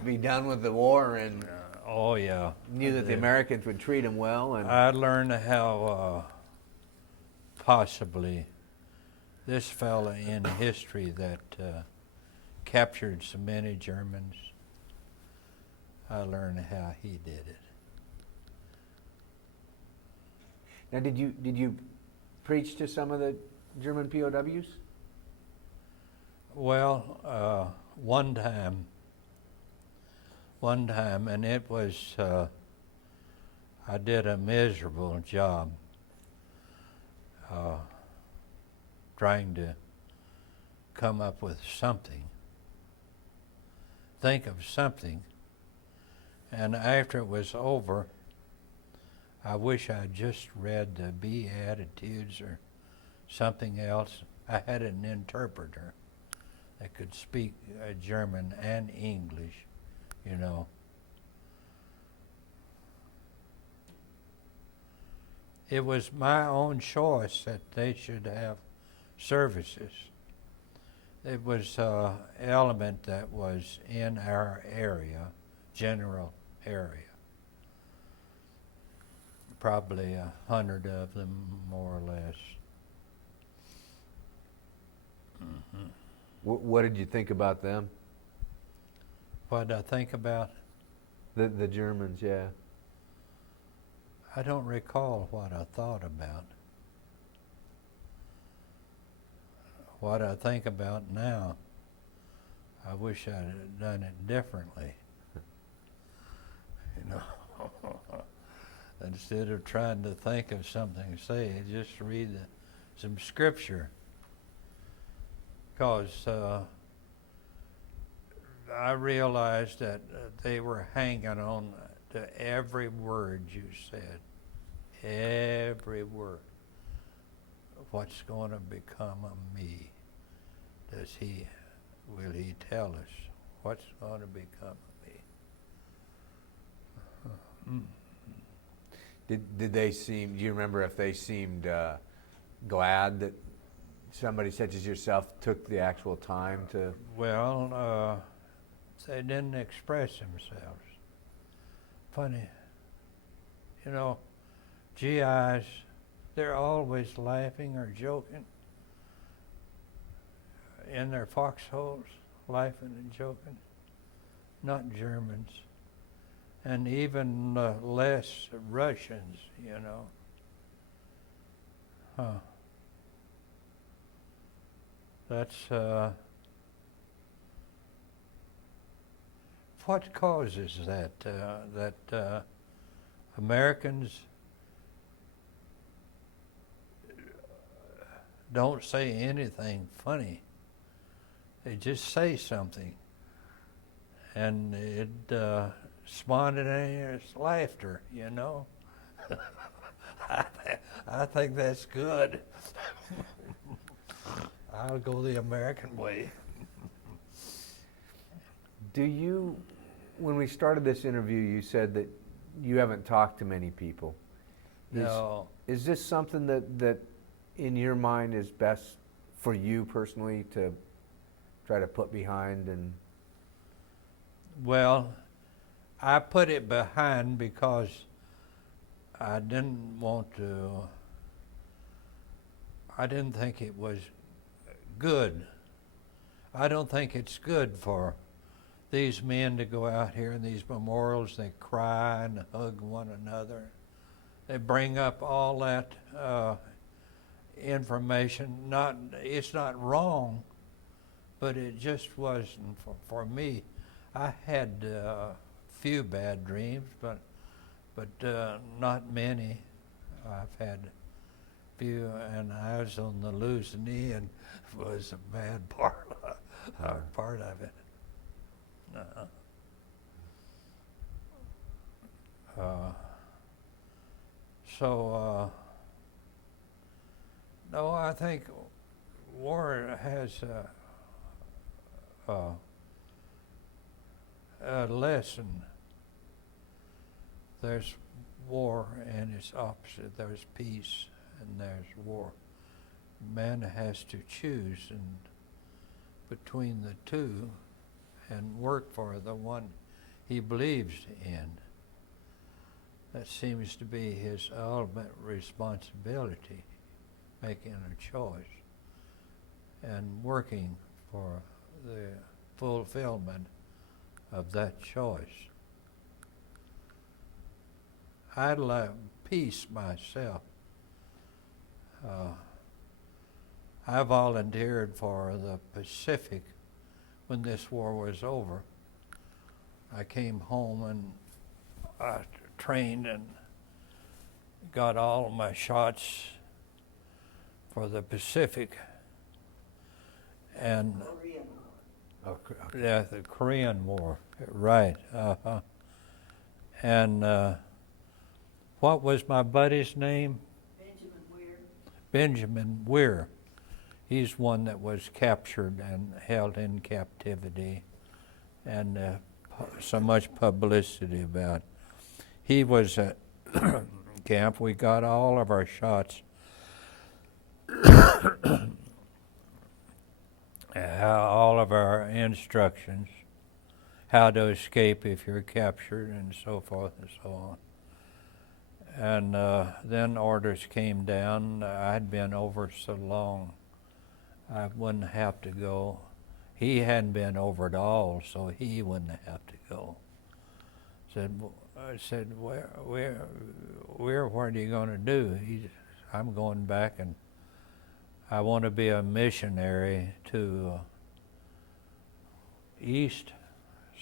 be done with the war, and Oh yeah, knew that the Americans would treat them well. And I learned how possibly this fella in history that captured so many Germans, I learned how he did it. now, did you preach to some of the German POWs? Well, one time, and it was, I did a miserable job trying to come up with something, think of something, and after it was over, I wish I'd just read the Beatitudes or something else. I had an interpreter that could speak German and English, you know. It was my own choice that they should have services. It was an element that was in our area, general area. Probably 100 of them, more or less. Mm-hmm. What did you think about them? What did I think about? The Germans, yeah. I don't recall what I thought about. What I think about now, I wish I had done it differently. You know, instead of trying to think of something to say, just read some scripture. Because I realized that they were hanging on to every word you said. Every word. What's going to become of me? Will he tell us what's going to become of me? Did they seem, do you remember if they seemed glad that somebody such as yourself took the actual time to? Well, they didn't express themselves. Funny. You know, GIs, they're always laughing or joking in their foxholes, laughing and joking. Not Germans. And even less Russians, you know. That's what causes that? That Americans don't say anything funny. They just say something, and it spontaneous laughter, you know. I think that's good. I'll go the American way. Do you, when we started this interview, you said that you haven't talked to many people. No. Is this something that in your mind is best for you personally to try to put behind and? Well, I put it behind because I didn't think it was good. I don't think it's good for these men to go out here in these memorials. They cry and hug one another. They bring up all that information. It's not wrong, but it just wasn't for me. I had few bad dreams, but not many. I've had few, and I was on the losing end. Was a bad part of it. No, I think war has a lesson. There's war and its opposite. There's peace and there's war. Man has to choose between the two and work for the one he believes in. That seems to be his ultimate responsibility, making a choice and working for the fulfillment of that choice. I'd like peace myself. I volunteered for the Pacific when this war was over. I came home and I trained and got all of my shots for the Pacific. And Korean War. Okay. yeah, the Korean War, right. And what was my buddy's name? Benjamin Weir. Benjamin Weir. He's one that was captured and held in captivity, and so much publicity about. He was at camp. We got all of our shots. All of our instructions, how to escape if you're captured, and so forth and so on. And then orders came down. I'd been over so long, I wouldn't have to go. He hadn't been over at all, so he wouldn't have to go. I said, what are you going to do? I'm going back, and I want to be a missionary to east,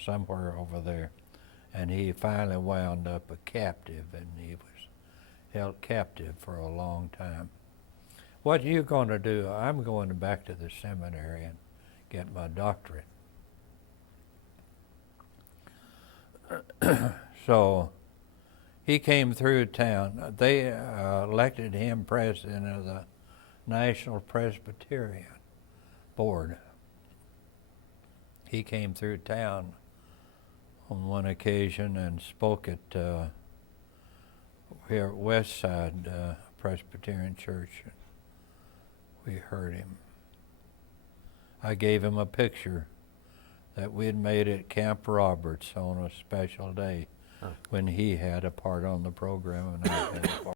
somewhere over there. And he finally wound up a captive, and he was held captive for a long time. What are you going to do? I'm going back to the seminary and get my doctorate. So he came through town. They elected him president of the National Presbyterian Board. He came through town on one occasion and spoke at here at West Side Presbyterian Church. We heard him. I gave him a picture that we had made at Camp Roberts on a special day when he had a part on the program and I had a part.